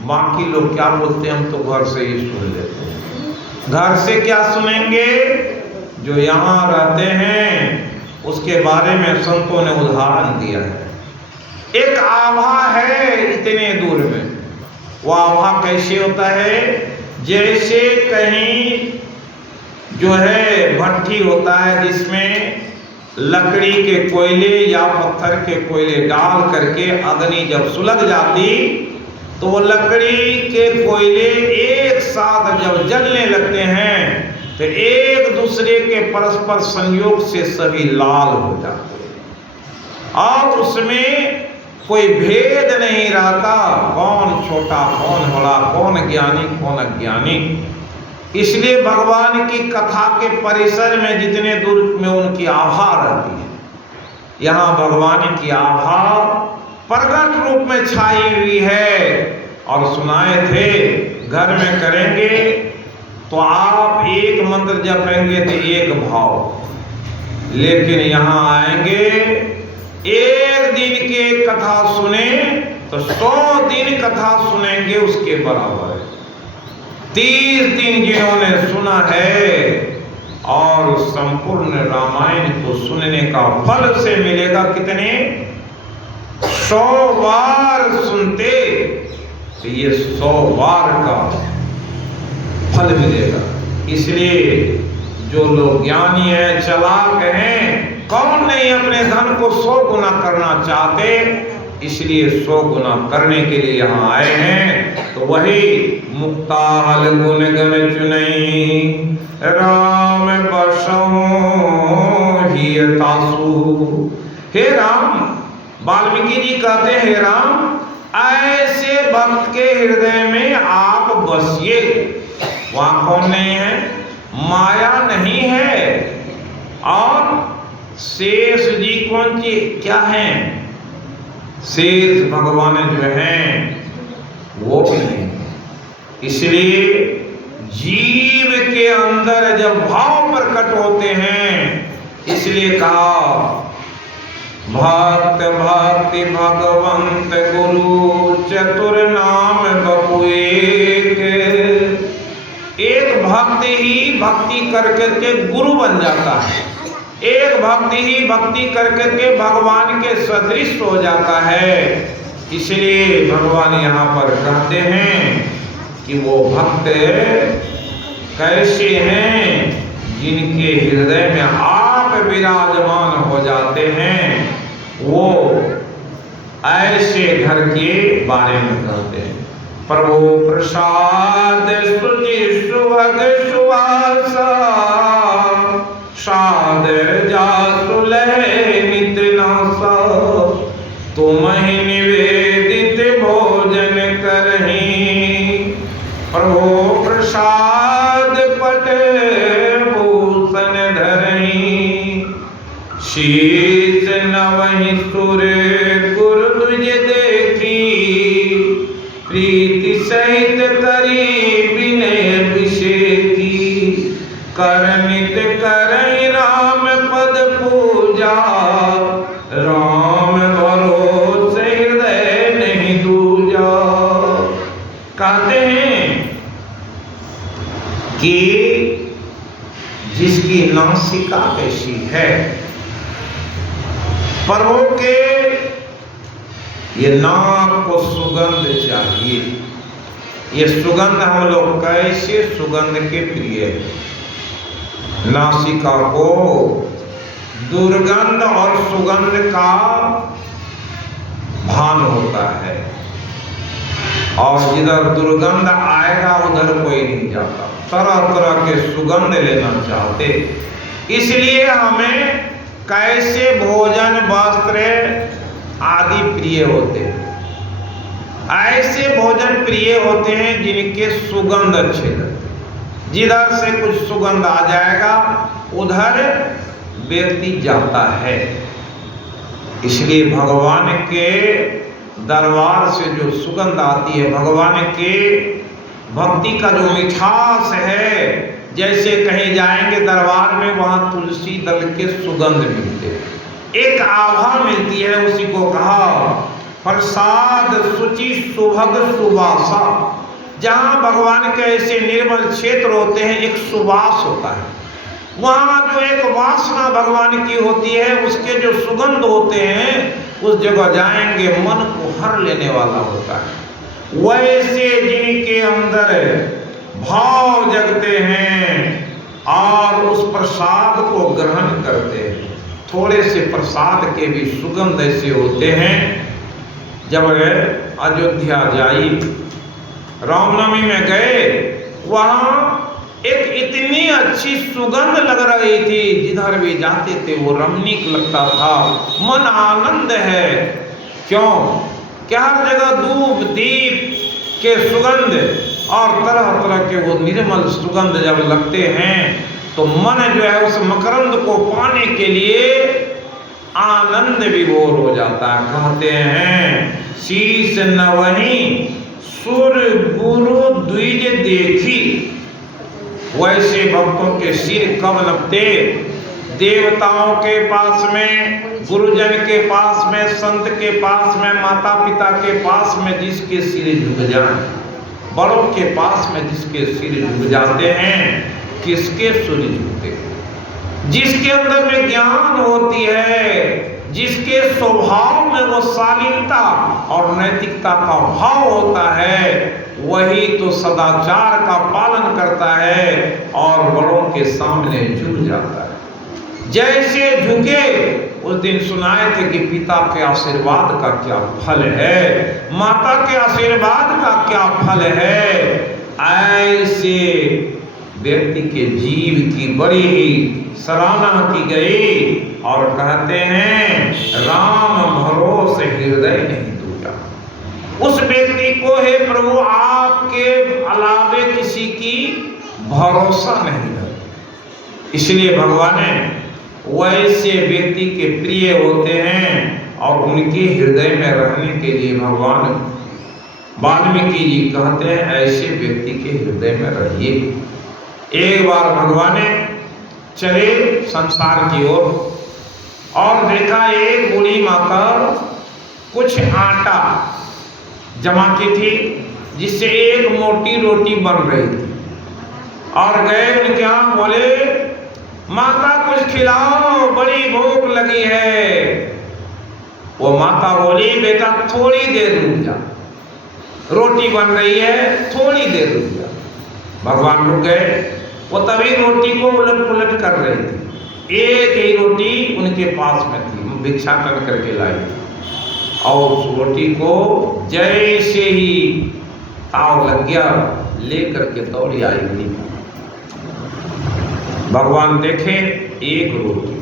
बाकी लोग क्या बोलते हैं? हम तो घर से ही सुन लेते हैं। घर से क्या सुनेंगे? जो यहाँ रहते हैं उसके बारे में संतों ने उदाहरण दिया है। एक आभा है इतने दूर में। वो आभा कैसे होता है? जैसे कहीं जो है भट्ठी होता है जिसमें लकड़ी के कोयले या पत्थर के कोयले डाल करके अग्नि जब सुलग जाती, तो वो लकड़ी के कोयले एक साथ जब जलने लगते हैं तो एक दूसरे के परस्पर संयोग से सभी लाल हो जाते हैं और उसमें कोई भेद नहीं रहता, कौन छोटा कौन बड़ा, कौन ज्ञानी कौन अज्ञानी। इसलिए भगवान की कथा के परिसर में जितने दूर में उनकी आभा रहती है, यहाँ भगवान की आभा प्रकट रूप में छाई हुई है। और सुनाए थे घर में करेंगे तो आप एक मंत्र जपेंगे तो एक भाव, लेकिन यहाँ आएंगे एक दिन की कथा सुने तो 100 दिन कथा सुनेंगे उसके बराबर है। 30 दिन जिन्होंने सुना है और संपूर्ण रामायण को सुनने का फल से मिलेगा कितने? 100 बार सुनते तो ये 100 बार का फल मिलेगा। इसलिए जो लोग ज्ञानी हैं, चालाक हैं, कौन नहीं अपने धन को 100 गुना करना चाहते, इसलिए 100 गुना करने के लिए यहाँ आए हैं। तो वही मुक्ताल गुण गण चुनई राम बसहु हिय तासु। हे राम, वाल्मीकि जी कहते हैं, हे राम, ऐसे भक्त के हृदय में आप बसिए। वहां कौन नहीं है? माया नहीं है। और शेष जी कौन सी क्या है? शेष भगवान जो हैं वो भी नहीं। इसलिए जीव के अंदर जब भाव प्रकट होते हैं, इसलिए कहा भक्त भक्ति भगवंत गुरु चतुर नाम बपु एक भक्त ही भक्ति करके के गुरु बन जाता है। एक भक्ति ही भक्ति करके के भगवान के सदृश हो जाता है। इसलिए भगवान यहाँ पर कहते हैं कि वो भक्त कैसे हैं? जिनके हृदय में आप विराजमान हो जाते हैं, वो ऐसे घर के बारे में कहते हैं। प्रभु प्रसाद सुचि सुभग सुवासा सादर जासु लहे नित नासा तुम ही निवेदित भोजन करही। प्रभु प्रसाद पट भूषण धरही शीश नवहि सुर गुरु तुझ देखी प्रीति सहित करी विनय अभिषेकी कर नित करई राम पद पूजा राम भरोसे हृदय नहीं दूजा। कहते हैं कि जिसकी नासिका कैसी है, प्रभु के ये नाक को सुगंध चाहिए। ये सुगंध हम लोग कैसे सुगंध के प्रिय है? नासिका को दुर्गंध और सुगंध का भान होता है, और जिधर दुर्गंध आएगा उधर कोई नहीं जाता। तरह तरह के सुगंध लेना चाहते। इसलिए हमें कैसे भोजन वस्त्र आदि प्रिय होते हैं। ऐसे भोजन प्रिय होते हैं जिनके सुगंध अच्छे लगते। जिधर से कुछ सुगंध आ जाएगा उधर व्यक्ति जाता है। इसलिए भगवान के दरबार से जो सुगंध आती है, भगवान के भक्ति का जो मिठास है, जैसे कहीं जाएंगे दरबार में, वहां तुलसी दल के सुगंध मिलते, एक आभा मिलती है। उसी को कहा प्रसाद सुचि सुभग सुवासा। जहाँ भगवान के ऐसे निर्मल क्षेत्र होते हैं, एक सुवास होता है। वहाँ जो एक वासना भगवान की होती है, उसके जो सुगंध होते हैं, उस जगह जाएंगे मन को हर लेने वाला होता है। वैसे जिनके अंदर भाव जगते हैं और उस प्रसाद को ग्रहण करते हैं, थोड़े से प्रसाद के भी सुगंध ऐसे होते हैं। जब अयोध्या जाई, रामनवमी में गए, वहाँ एक इतनी अच्छी सुगंध लग रही थी, जिधर भी जाते थे वो रमणीक लगता था, मन आनंद है। क्यों? क्या हर जगह धूप दीप के सुगंध और तरह तरह के वो निर्मल सुगंध जब लगते हैं तो मन जो है उस मकरंद को पाने के लिए आनंद विभोर हो जाता है। कहते हैं शीश नवहि सुर गुरु द्विज देखी। वैसे भक्तों के सिर कब नपते? देवताओं के पास में, गुरुजन के पास में, संत के पास में, माता पिता के पास में जिसके सिर झुक जाए, बड़ों के पास में जिसके सिर झुक जाते हैं, किसके सिर झुकते? जिसके अंदर में ज्ञान होती है, जिसके स्वभाव में वो शालीनता और नैतिकता का भाव होता है, वही तो सदाचार का पालन करता है और बड़ों के सामने झुक जाता है। जैसे झुके उस दिन सुनाए थे कि पिता के आशीर्वाद का क्या फल है, माता के आशीर्वाद का क्या फल है। ऐसे व्यक्ति के जीव की बड़ी ही सराहना की गई और कहते हैं राम भरोसे हृदय नहीं टूटा। उस व्यक्ति को हे प्रभु आपके अलावे किसी की भरोसा नहीं है। इसलिए भगवान वैसे व्यक्ति के प्रिय होते हैं और उनके हृदय में रहने के लिए भगवान वाल्मीकि जी कहते हैं ऐसे व्यक्ति के हृदय में रहिए। एक बार भगवान चले संसार की ओर और देखा एक बूढ़ी माता कुछ आटा जमा की थी जिससे एक मोटी रोटी बन रही थी और गए उनके यहाँ, बोले माता कुछ खिलाओ, बड़ी भूख लगी है। वो माता बोली बेटा थोड़ी देर रुक जा, रोटी बन रही है, थोड़ी देर रुक जा। भगवान रुक गए। वो तभी रोटी को उलट पुलट कर रही थी। एक ही रोटी उनके पास में थी, भिक्षाटन करके लाई थी और उस रोटी को जैसे ही ताव लग गया लेकर के दौड़ी आई हुई। भगवान देखे एक रोटी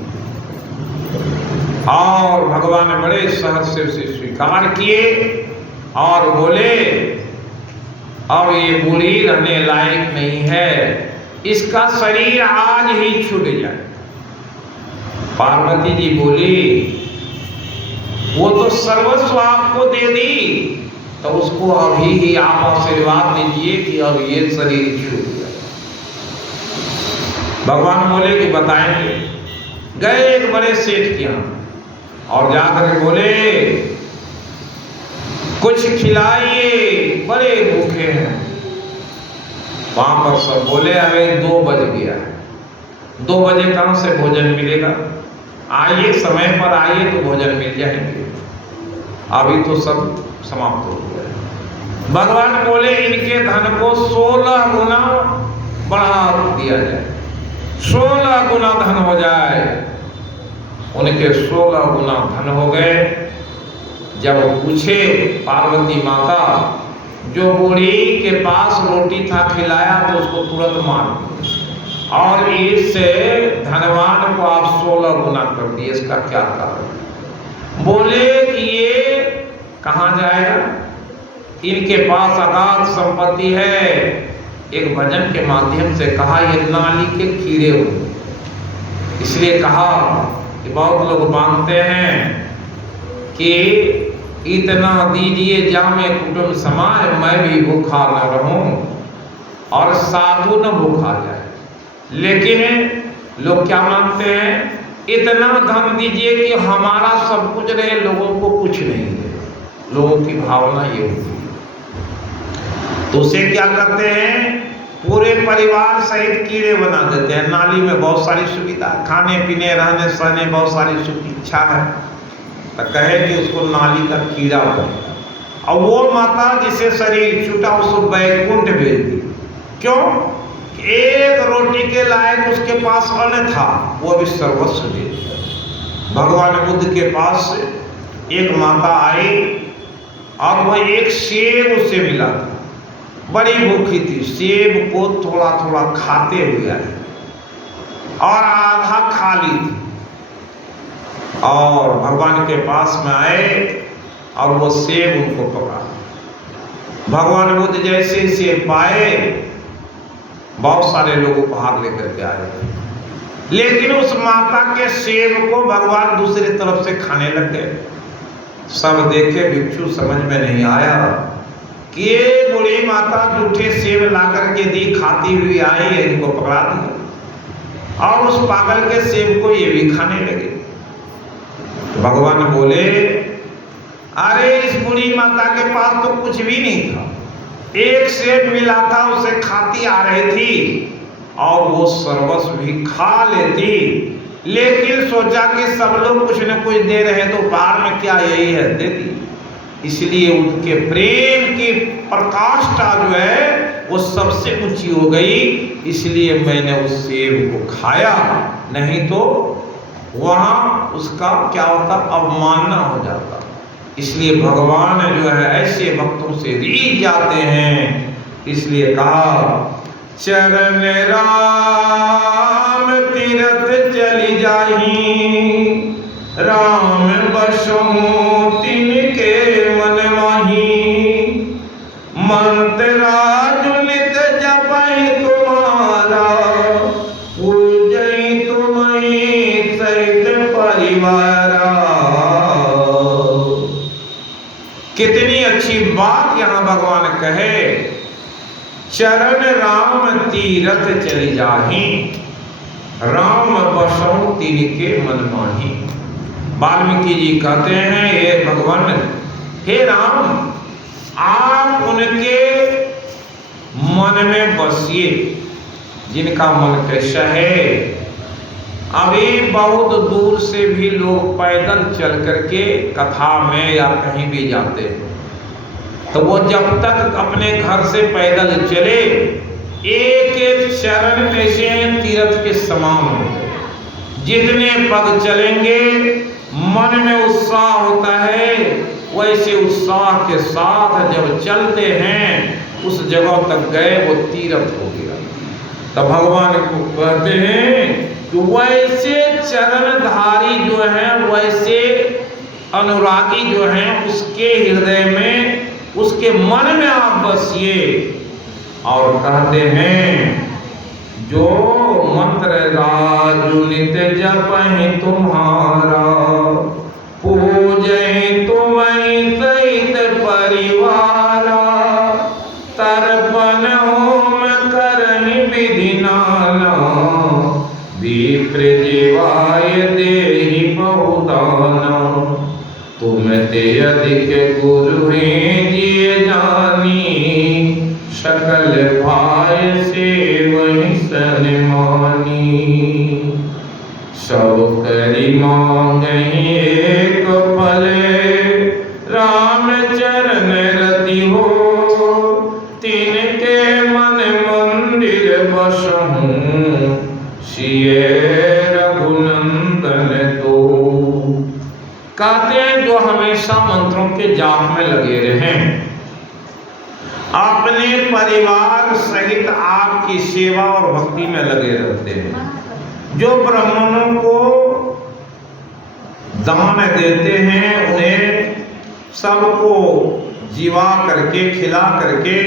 और भगवान ने बड़े सहज से उसे स्वीकार किए और बोले अब ये बूढ़ी रहने लायक नहीं है, इसका शरीर आज ही छूट जाए। पार्वती जी बोली वो तो सर्वस्व आपको दे दी, तो उसको अभी ही आप आशीर्वाद दीजिए कि अब ये शरीर छूट जाए। भगवान बोले कि बताएंगे। गए एक बड़े सेठ के यहाँ और जाकर बोले कुछ खिलाइए, बड़े भूखे हैं। वहां पर सब बोले अरे 2 बज गया है, 2 बजे कहाँ से भोजन मिलेगा, आइए समय पर आइए तो भोजन मिल जाएंगे, अभी तो सब समाप्त हो गया। भगवान बोले इनके धन को 16 गुना बढ़ा दिया जाए, 16 गुना धन हो जाए। उनके 16 गुना धन हो गए। जब पूछे पार्वती माता, जो बूढ़ी के पास रोटी था खिलाया तो उसको तुरंत मार दिया और इससे धनवान को आप 16 गुना कर दिए, इसका क्या कारण? बोले कि ये कहाँ जाएगा, इनके पास अगाध संपत्ति है। एक भजन के माध्यम से कहा ये नाली के कीड़े हो, इसलिए कहा कि बहुत लोग मानते हैं कि इतना दीजिए जामे कुटुंब समाए, मैं भी भूखा न रहूं और साधु न भूखा जाए। लेकिन लोग क्या मानते हैं, इतना धन दीजिए कि हमारा सब कुछ रहे, लोगों को कुछ नहीं दे। लोगों की भावना ये होती है। तो उसे क्या करते हैं, पूरे परिवार सहित कीड़े बना देते हैं। नाली में बहुत सारी सुविधा, खाने पीने रहने सहने बहुत सारी सुविधा है, तो कहे कि उसको नाली का कीड़ा बनेगा। और वो माता जिसे शरीर छूटा उसको बैकुंठ भेज दी। क्यों? एक रोटी के लायक उसके पास अन्न था, वो भी सर्वस्व दे दिया। भगवान बुद्ध के पास एक माता आई और वह एक सेब उससे मिला था, बड़ी भूखी थी, सेब को थोड़ा थोड़ा खाते हुए आई और आधा खा ली थी और भगवान के पास में आए और वो सेब उनको पकड़ा। भगवान बुद्ध जैसे सेब पाए, बहुत सारे लोग उपहार लेकर के आए थे, लेकिन उस माता के सेब को भगवान दूसरी तरफ से खाने लग गए। सब देखे, भिक्षु समझ में नहीं आया कि ये बूढ़ी माता जूठे सेब ला करके दी, खाती हुई आई है, इनको पकड़ा दिया और उस पागल के सेब को ये भी खाने लगे। तो भगवान बोले अरे इस बूढ़ी माता के पास तो कुछ भी नहीं था, एक सेब मिला था उसे खाती आ रही थी और वो सर्वस्व भी खा लेती, लेकिन सोचा कि सब लोग कुछ न कुछ दे रहे तो उपहार में क्या यही है, दे दी। इसलिए उनके प्रेम की प्रकाष्ठा जो है वो सबसे ऊंची हो गई, इसलिए मैंने उस सेब को खाया, नहीं तो वहाँ उसका क्या होता, अवमानना हो जाता। इसलिए भगवान जो है ऐसे भक्तों से रीझ जाते हैं। इसलिए कहा चरण राम तीरथ चली जाही, राम बसहु तिनके मन माही, मंत्र राज नित जपहि तुम्हारा, पूजहि तुम्हि सहित परिवारा। कितनी अच्छी बात यहाँ भगवान कहे, चरण राम तीरथ चली जाही, राम बसहु तिनके मन माही। वाल्मीकि जी कहते हैं हे भगवान, हे राम, आप उनके मन में बसिए जिनका मन कैसा है। अभी बहुत दूर से भी लोग पैदल चल करके कथा में या कहीं भी जाते हैं, तो वो जब तक अपने घर से पैदल चले, एक एक चरण कैसे हैं, तीर्थ के समान होते हैं। जितने पग चलेंगे मन में उत्साह होता है, वैसे उत्साह के साथ जब चलते हैं उस जगह तक गए, वो तीर्थ हो गया। तब भगवान को कहते हैं कि वैसे चरणधारी जो है, वैसे अनुरागी जो है, उसके हृदय में, उसके मन में आप बसिए। और कहते हैं जो मंत्र राजु नित जपहि तुम्हारा, पूजहि तुम्हि सहित परिवारा, तर्पण होम करहि विधि नाना, विप्र जीवाय देहि बहुदाना, तुम ते अधिक गुरु हैं जिय जानी, सकल भाय से वही सन्मानी, सब करि मांगहि एक फल, राम चरण रति हो, तिनके मन मंदिर बसहु, सिय रघुनंदन तो। कहते हैं जो हमेशा मंत्रों के जाप में लगे रहें, अपने परिवार सहित आपकी सेवा और भक्ति में लगे रहते हैं, जो ब्राह्मणों को दान देते हैं, उन्हें सबको जीवा करके, खिला करके,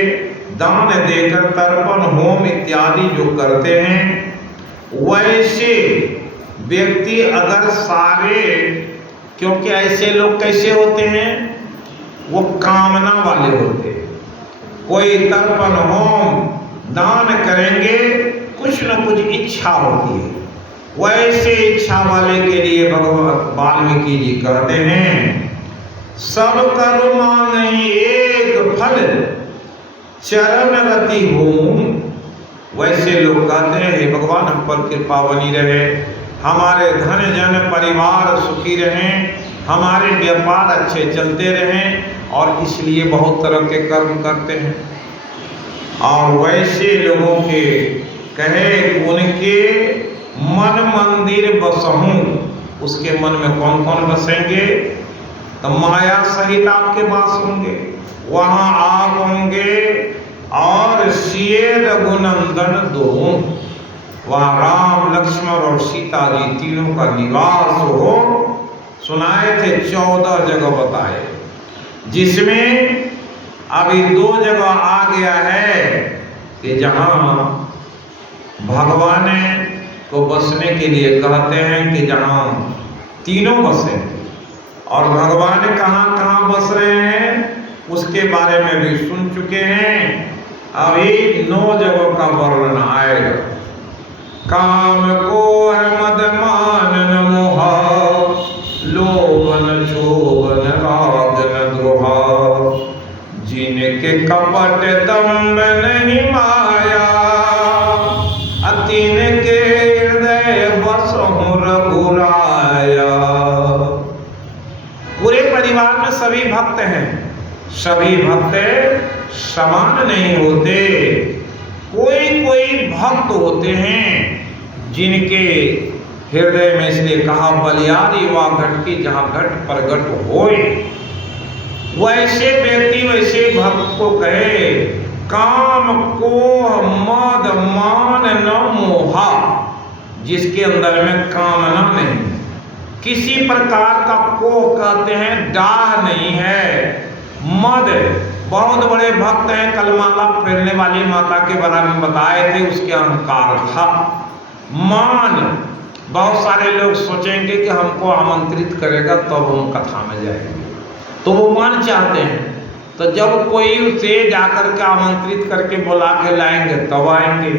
दान देकर तर्पण होम इत्यादि जो करते हैं, वैसे व्यक्ति अगर सारे, क्योंकि ऐसे लोग कैसे होते हैं, वो कामना वाले होते हैं। कोई तर्पण होम दान करेंगे, कुछ न कुछ इच्छा होती है। वैसे इच्छा वाले के लिए भगवान वाल्मीकि जी कहते हैं सब कर्म मांगहि एक फल, चरण रति होम। वैसे लोग कहते हैं हे भगवान, हम पर कृपा बनी रहे, हमारे धन जन परिवार सुखी रहें, हमारे व्यापार अच्छे चलते रहें, और इसलिए बहुत तरह के कर्म करते हैं। और वैसे लोगों के कहे कि उनके मन मंदिर बसहूं, उसके मन में कौन कौन बसेंगे, तो माया सहित आपके वास होंगे, वहाँ आप होंगे, और सिय रघुनंदन दो, वहाँ राम लक्ष्मण और सीता जी तीनों का निवास हो। सुनाए थे 14 जगह बताए, जिसमें अभी 2 जगह आ गया है कि जहाँ भगवान को बसने के लिए कहते हैं कि जहाँ तीनों बसे, और भगवान कहाँ कहाँ बस रहे हैं उसके बारे में भी सुन चुके हैं। अभी 9 जगह का वर्णन आएगा। काम को है मद मानन मोहा, लोभन क्षोभन राग न द्रोहा, जिनके कपट दम्भ नहीं माया, तिनके हृदय बसहु रघुराया। पूरे परिवार में सभी भक्त हैं, सभी भक्त समान नहीं होते। कोई कोई भक्त होते हैं जिनके हृदय में, इसलिए कहा बलियारी वा घट की, जहाँ घट प्रगट होए। वैसे व्यक्ति, वैसे भक्त को कहे काम को मद मान न मोहा, जिसके अंदर में कामना नहीं, किसी प्रकार का को कहते हैं डाह नहीं है। मद, बहुत बड़े भक्त हैं, कलमाला फेरने वाली माता के बारे में बताए थे, उसके अहंकार था। मान, बहुत सारे लोग सोचेंगे कि हमको आमंत्रित करेगा तब हम कथा में जाएंगे, तो वो मान चाहते हैं। तो जब कोई उसे जाकर के आमंत्रित करके बुला के लाएंगे तब आएंगे।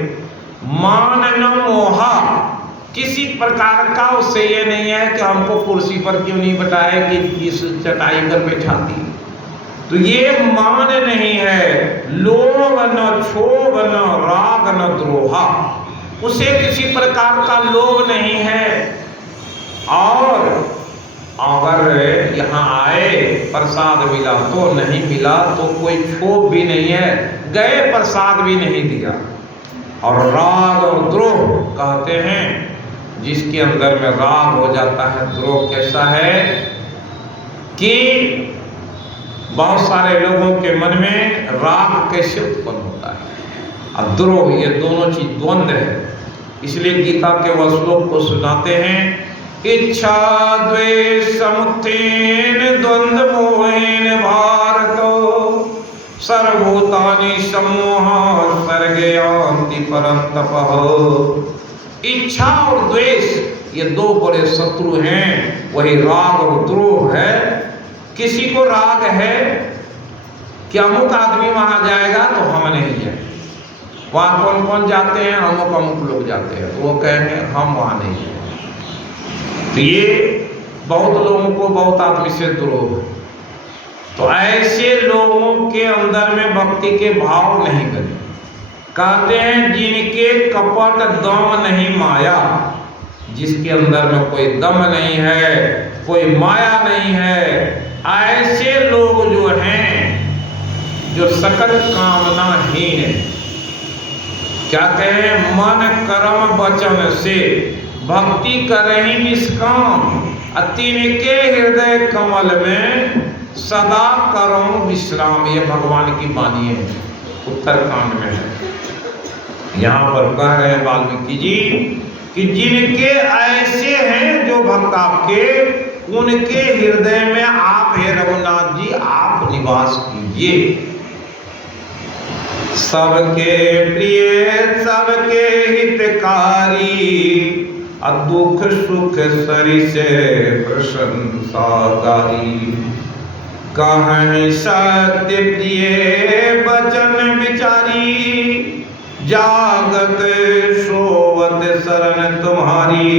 मान न मोहा, किसी प्रकार का उससे ये नहीं है कि हमको कुर्सी पर क्यों नहीं बैठाया, कि इस चटाई पर बैठा दी, तो ये मान नहीं है। लोभ न क्षोभ न राग न द्रोहा, उसे किसी प्रकार का लोभ नहीं है। और अगर यहाँ आए प्रसाद मिला तो नहीं मिला तो कोई क्षोभ भी नहीं है, गए प्रसाद भी नहीं दिया। और राग और द्रोह कहते हैं, जिसके अंदर में राग हो जाता है, द्रोह कैसा है कि बहुत सारे लोगों के मन में राग कैसे उत्पन्न होता है और द्रोह, ये दोनों चीज द्वंद्व है। इसलिए गीता के वह श्लोक को सुनाते हैं, इच्छा द्वेष समुत्थेन द्वंद्व मोहेन भारतो सर्वभूतानि सम्मोह सर्गे यान्ति परन्तपः। इच्छा और द्वेष ये दो बड़े शत्रु हैं, वही राग और द्रोह है। किसी को राग है कि अमुक आदमी वहां जाएगा तो हम नहीं जाएंगे, वहां कौन कौन जाते हैं, अमुक अमुक लोग जाते हैं, तो वो कहेंगे हम वहां नहीं जाएंगे। तो ये बहुत लोगों को, बहुत आदमी से द्रोह है। तो ऐसे लोगों के अंदर में भक्ति के भाव नहीं बने। कहते हैं जिनके कपट दम नहीं माया, जिसके अंदर में कोई दम नहीं है, कोई माया नहीं है, ऐसे लोग जो हैं, जो सकल कामनाहीन, क्या कहें, मन कर्म वचन से भक्ति करही निष्काम, तिनके हृदय कमल में सदा करो विश्राम। ये भगवान की वाणी है, उत्तरकांड में है। यहाँ पर कह रहे हैं वाल्मीकि जी कि जिनके ऐसे हैं जो भक्त आपके, उनके हृदय में आप हे रघुनाथ जी आप निवास कीजिए। सबके प्रिय सबके हितकारी, दुख सुख सरि से प्रशंसाकारी, कहीं सत्य प्रिय वचन विचारी, जागत सोवत शरण तुम्हारी,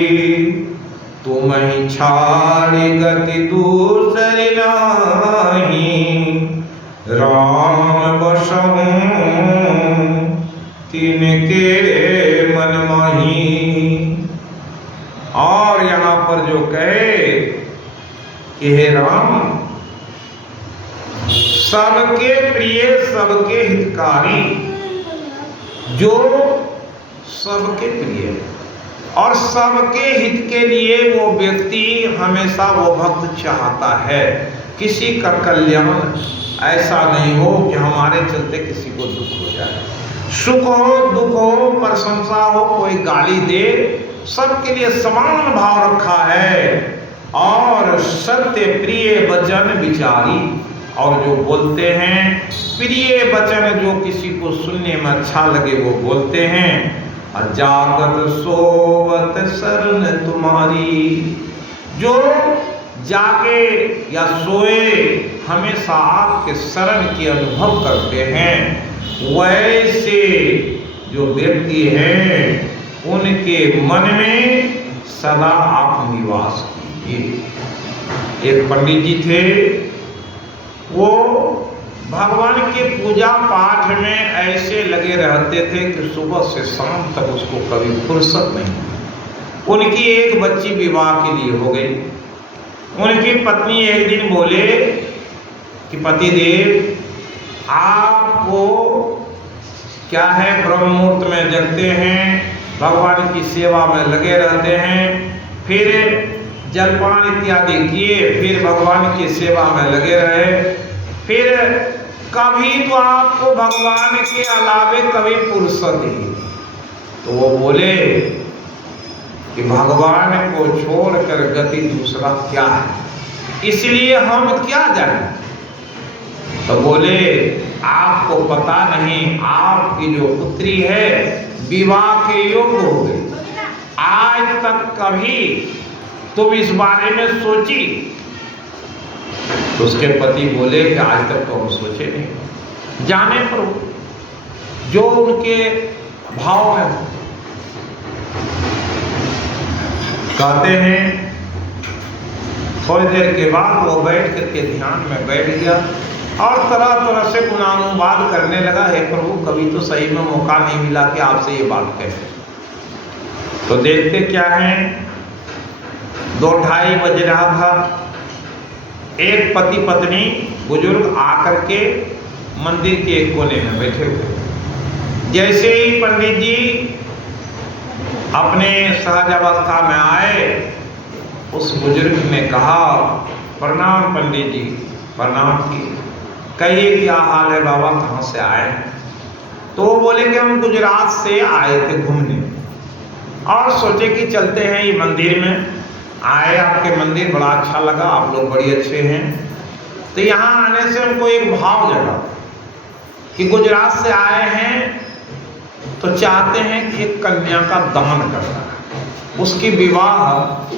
तुम ही छाड़ गति दूसरी नाही, राम बसहु तिनके मन माही। और यहाँ पर जो कहे कि हे राम, सबके प्रिय सबके हितकारी, जो सबके प्रिय और सबके हित के लिए वो व्यक्ति हमेशा वो भक्त चाहता है, किसी का कल्याण ऐसा नहीं हो कि हमारे चलते किसी को दुख हो जाए। सुख हो दुख हो, प्रशंसा हो, कोई गाली दे, सबके लिए समान भाव रखा है। और सत्य प्रिय वचन विचारी, और जो बोलते हैं प्रिय वचन, जो किसी को सुनने में अच्छा लगे वो बोलते हैं। जागत सोवत शरण तुम्हारी, जो जागे या सोए हमेशा आपके शरण की अनुभव करते हैं, वैसे जो व्यक्ति हैं उनके मन में सदा आप निवास कीजिए। एक पंडित जी थे, वो भगवान के पूजा पाठ में ऐसे लगे रहते थे कि सुबह से शाम तक उसको कभी फुर्सत नहीं। उनकी एक बच्ची विवाह के लिए हो गई। उनकी पत्नी एक दिन बोले कि पतिदेव, आपको क्या है, ब्रह्म मुहूर्त में जगते हैं, भगवान की सेवा में लगे रहते हैं, फिर जलपान इत्यादि किए, फिर भगवान की सेवा में लगे रहे। फिर कभी तो आपको भगवान के अलावे कभी फुर्सत ही, तो वो बोले कि भगवान को छोड़कर गति दूसरा क्या है, इसलिए हम क्या जाने। तो बोले आपको पता नहीं, आपकी जो पुत्री है विवाह के योग्य हो गई, आज तक कभी तुम इस बारे में सोची? तो उसके पति बोले कि आज तक तो हम सोचे नहीं, जाने प्रभु जो उनके भाव में हो। कहते हैं थोड़ी देर के बाद वो बैठ करके ध्यान में बैठ गया और तरह तरह से गुणानुवाद करने लगा, हे प्रभु कभी तो सही में मौका नहीं मिला कि आपसे ये बात कहे। तो देखते क्या है, 2-2:30 बज रहा था। एक पति पत्नी बुजुर्ग आकर के मंदिर के एक कोने में बैठे हुए। जैसे ही पंडित जी अपने सहज अवस्था में आए, उस बुजुर्ग ने कहा, प्रणाम पंडित जी, प्रणाम की, कहिए क्या हाल है बाबा, कहाँ से आए? तो वो बोले कि हम गुजरात से आए थे घूमने और सोचे कि चलते हैं ये मंदिर में। आए, आपके मंदिर बड़ा अच्छा लगा, आप लोग बड़ी अच्छे हैं। तो यहाँ आने से हमको एक भाव जगा कि गुजरात से आए हैं तो चाहते हैं कि एक कन्या का दान करना है, उसकी विवाह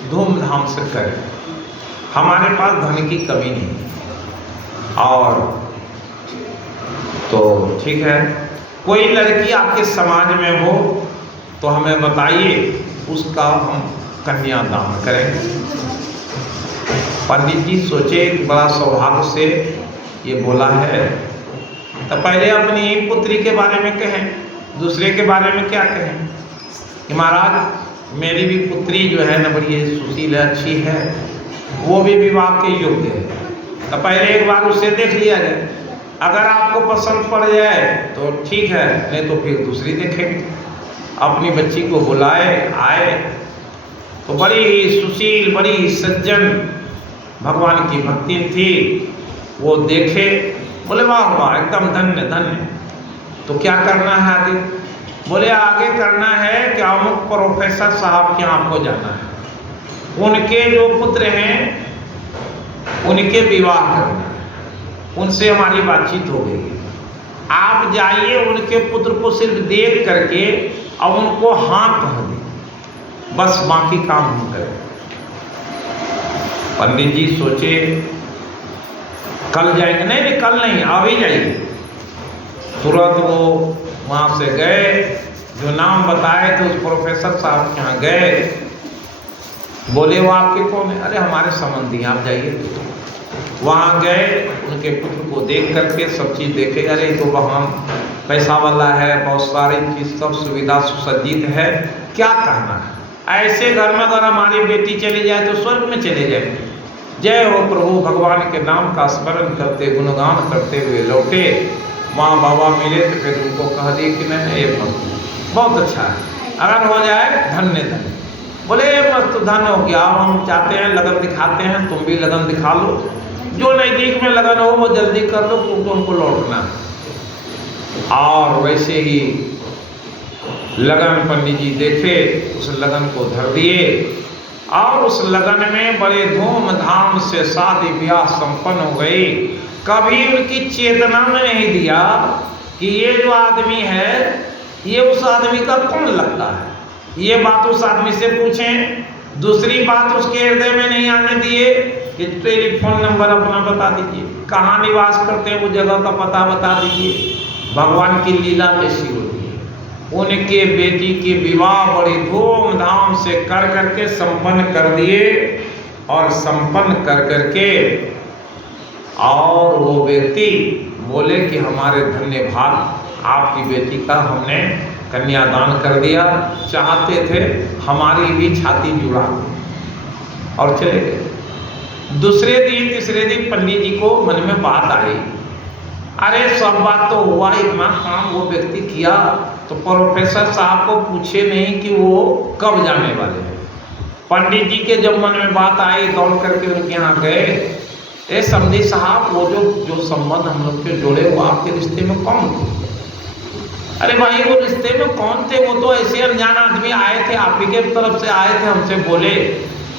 धूमधाम से करें। हमारे पास धन की कमी नहीं। और तो ठीक है, कोई लड़की आपके समाज में हो तो हमें बताइए, उसका हम कन्यादान करेंगे। पंडित जी सोचे कि बड़ा सौभाग्य से ये बोला है, तो पहले अपनी पुत्री के बारे में कहें, दूसरे के बारे में क्या कहें कि महाराज मेरी भी पुत्री जो है ना बड़ी सुशील है, अच्छी है, वो भी विवाह के योग्य है। तो पहले एक बार उससे देख लिया जाए, अगर आपको पसंद पड़ जाए तो ठीक है, नहीं तो फिर दूसरी देखेंगे। अपनी बच्ची को बुलाए, आए तो बड़ी ही सुशील, बड़ी ही सज्जन, भगवान की भक्ति थी। वो देखे, बोले वाह वाह, एकदम धन्य धन्य। तो क्या करना है आगे? बोले आगे करना है कि अमुक प्रोफेसर साहब के यहाँ आपको जाना है, उनके जो पुत्र हैं उनके विवाह करना है, उनसे हमारी बातचीत हो गई। आप जाइए, उनके पुत्र को सिर्फ देख करके और उनको हाँ कह दें, बस बाकी काम हम करें। पंडित जी सोचे कल जाएंगे, नहीं नहीं कल नहीं, अभी जाइए। तुरंत वो वहाँ से गए, जो नाम बताए थे उस प्रोफेसर साहब के यहाँ गए। बोले वो आपके कौन है? अरे हमारे संबंधी, आप जाइए। वहाँ गए, उनके पुत्र को देख करके सब चीज़ देखे, अरे तो वहाँ पैसा वाला है, बहुत सारी चीज़, सब सुविधा सुसज्जित है, क्या कहना है। ऐसे घर में अगर हमारी बेटी चली जाए तो स्वर्ग में चले जाएंगे। जय हो प्रभु, भगवान के नाम का स्मरण करते, गुणगान करते हुए लौटे। माँ बाबा मिले तो फिर उनको कह दिए कि नहीं ये बहुत अच्छा है, अगर हो जाए धन्य धन्य। बोले मस्त धन हो गया, हम चाहते हैं लगन दिखाते हैं, तुम भी लगन दिखा लो, जो नज़दीक में लगन हो वो जल्दी कर दो क्योंकि उनको लौटना। और वैसे ही लगन पंडित जी देखे, उस लगन को धर दिए और उस लगन में बड़े धूमधाम से शादी ब्याह संपन्न हो गई। कभी उनकी चेतना में नहीं दिया कि ये जो आदमी है ये उस आदमी का कौन लगता है। ये बात उस आदमी से पूछें। दूसरी बात उसके हृदय में नहीं आने दिए कि टेलीफोन नंबर अपना बता दीजिए, कहाँ निवास करते हैं वो जगह का पता बता दीजिए। भगवान की लीला कैसी होती है। उनके बेटी के विवाह बड़ी धूमधाम से कर करके संपन्न कर दिए और संपन्न कर करके और वो व्यक्ति बोले कि हमारे धन्य भाग, आपकी बेटी का हमने कन्यादान कर दिया, चाहते थे हमारी भी छाती जुड़ा और चले गए। दूसरे दिन तीसरे दिन पंडित जी को मन में बात आई, अरे सब बात तो हुआ, इतना काम वो व्यक्ति किया, तो प्रोफेसर साहब को पूछे नहीं कि वो कब जाने वाले हैं। पंडित जी के जब मन में बात आई, दौड़ करके उनके यहाँ गए, ए समधी साहब, वो जो संबंध हम लोग के जोड़े वो आपके रिश्ते में कौन थे? अरे भाई वो रिश्ते में कौन थे? वो तो ऐसे अनजान आदमी आए थे, आप ही के तरफ से आए थे, हमसे बोले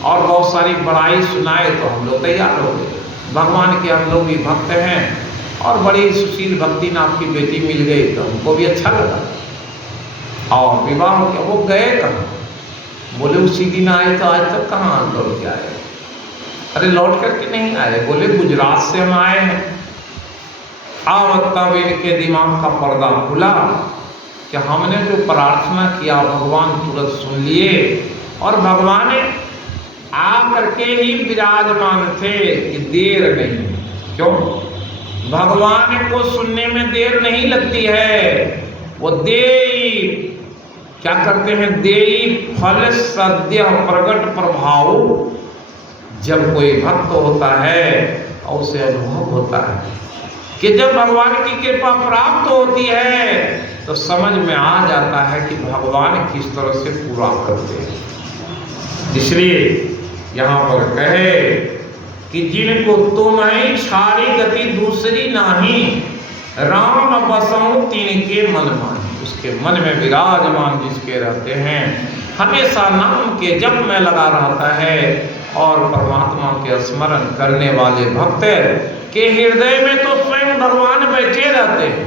और बहुत सारी बड़ाई सुनाए, तो हम लोग तैयार हो गए। भगवान के हम लोग भी भक्त हैं और बड़ी सुशील भक्ति नाम की बेटी मिल गई, तो हमको भी अच्छा लगा और विवाह हो गया। वो गए कहाँ? बोले उसी दिन आए, तो आज तक कहाँ लौट के आए? अरे लौट करके नहीं आए, बोले गुजरात से हम आए हैं। अब तब इनके दिमाग का पर्दा खुला कि हमने जो प्रार्थना किया भगवान तुरंत सुन लिए, और भगवान आ करके ही विराजमान थे कि देर नहीं। क्यों? भगवान को सुनने में देर नहीं लगती है, वो देई क्या करते हैं? देई फल सद्य प्रकट प्रभाव। जब कोई भक्त होता है और उसे अनुभव होता है कि जब भगवान की कृपा प्राप्त होती है तो समझ में आ जाता है कि भगवान किस तरह से पूरा करते हैं। इसलिए यहाँ पर कहे कि जिनको तुम्हें छाड़ी गति दूसरी नाही, राम बसऊं तिनके मन माही। उसके मन में विराजमान जिसके रहते हैं, हमेशा नाम के जप में लगा रहता है और परमात्मा के स्मरण करने वाले भक्त के हृदय में तो स्वयं भगवान बैठे रहते हैं।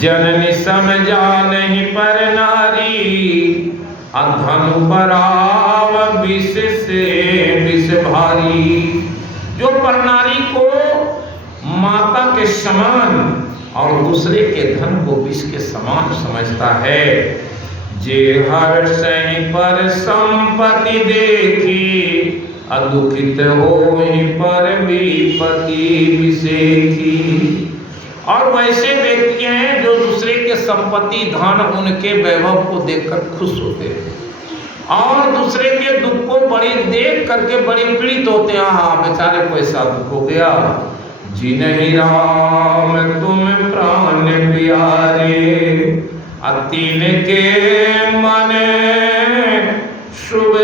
जननी समझा नहीं पर नारी, अधनु पराव विष से विष भारी। जो पर नारी को माता के समान और दूसरे के धन को विष के समान समझता है, जे हर सही पर संपत्ति देखी, अदुखित होहि पर विपत्ति विसेखी। और वैसे व्यक्ति हैं जो दूसरे के संपत्ति धन उनके वैभव को देखकर खुश होते हैं और दूसरे के दुख को बड़ी देख करके बड़ी पीड़ित होते हैं। हाँ बेचारे को ऐसा दुख हो गया, जिन्हि राम तुम प्राण प्यारे, अतीन के मन शुभ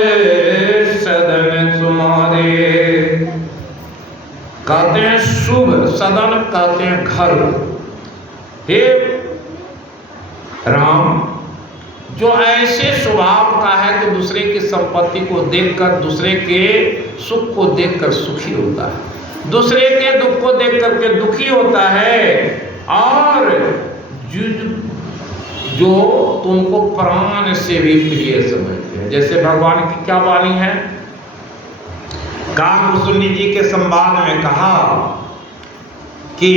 सदन तुम्हारे। कहते हैं शुभ सदन, कहते हैं घर। हे राम, जो ऐसे स्वभाव का है कि दूसरे की संपत्ति को देखकर, दूसरे के सुख को देखकर सुखी होता है, दूसरे के दुख को देख करके दुखी होता है, और जो तुमको प्राण से भी प्रिय समझते हैं। जैसे भगवान की क्या वाणी है? काकभूषुंडी जी के संवाद में कहा कि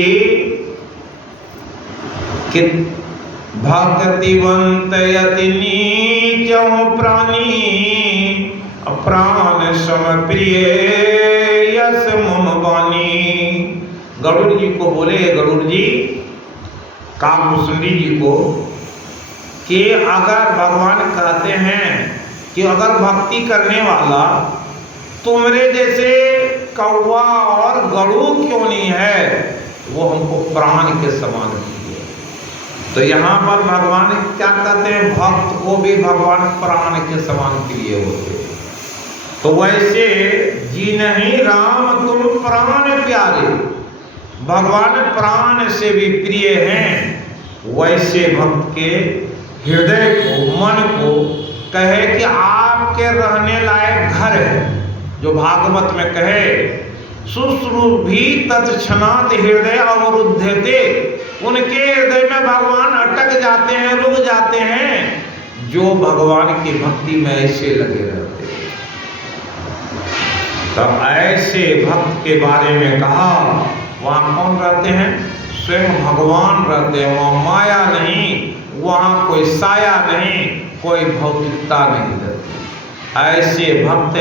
भक्तिवंत यति नीचहु प्राणी, प्राण सम प्रिय यस मम वाणी। गरुड़ जी को बोले, गरुड़ जी काकभूषुंडी जी को, कि अगर भगवान कहते हैं कि अगर भक्ति करने वाला तुम्हारे जैसे कौवा और गरुड़ क्यों नहीं है, वो हमको प्राण के समान कीजिए। तो यहाँ पर भगवान क्या कहते हैं? भक्त को भी भगवान प्राण के समान प्रिय होते हैं। तो वैसे जी नहीं राम तुम प्राण प्यारे, भगवान प्राण से भी प्रिय हैं। वैसे भक्त के हृदय को, मन को कहे कि आपके रहने लायक घर है। जो भागवत में कहे शुश्रूभी तत्क्षणात् हृदय अवरुद्धते, उनके हृदय में भगवान अटक जाते हैं, रुक जाते हैं, जो भगवान की भक्ति में ऐसे लगे रहते हैं। तब ऐसे भक्त के बारे में कहा, वहाँ कौन रहते हैं? स्वयं भगवान रहते हैं। वहाँ माया नहीं, वहाँ कोई साया नहीं, कोई भौतिकता नहीं रहती। ऐसे भक्त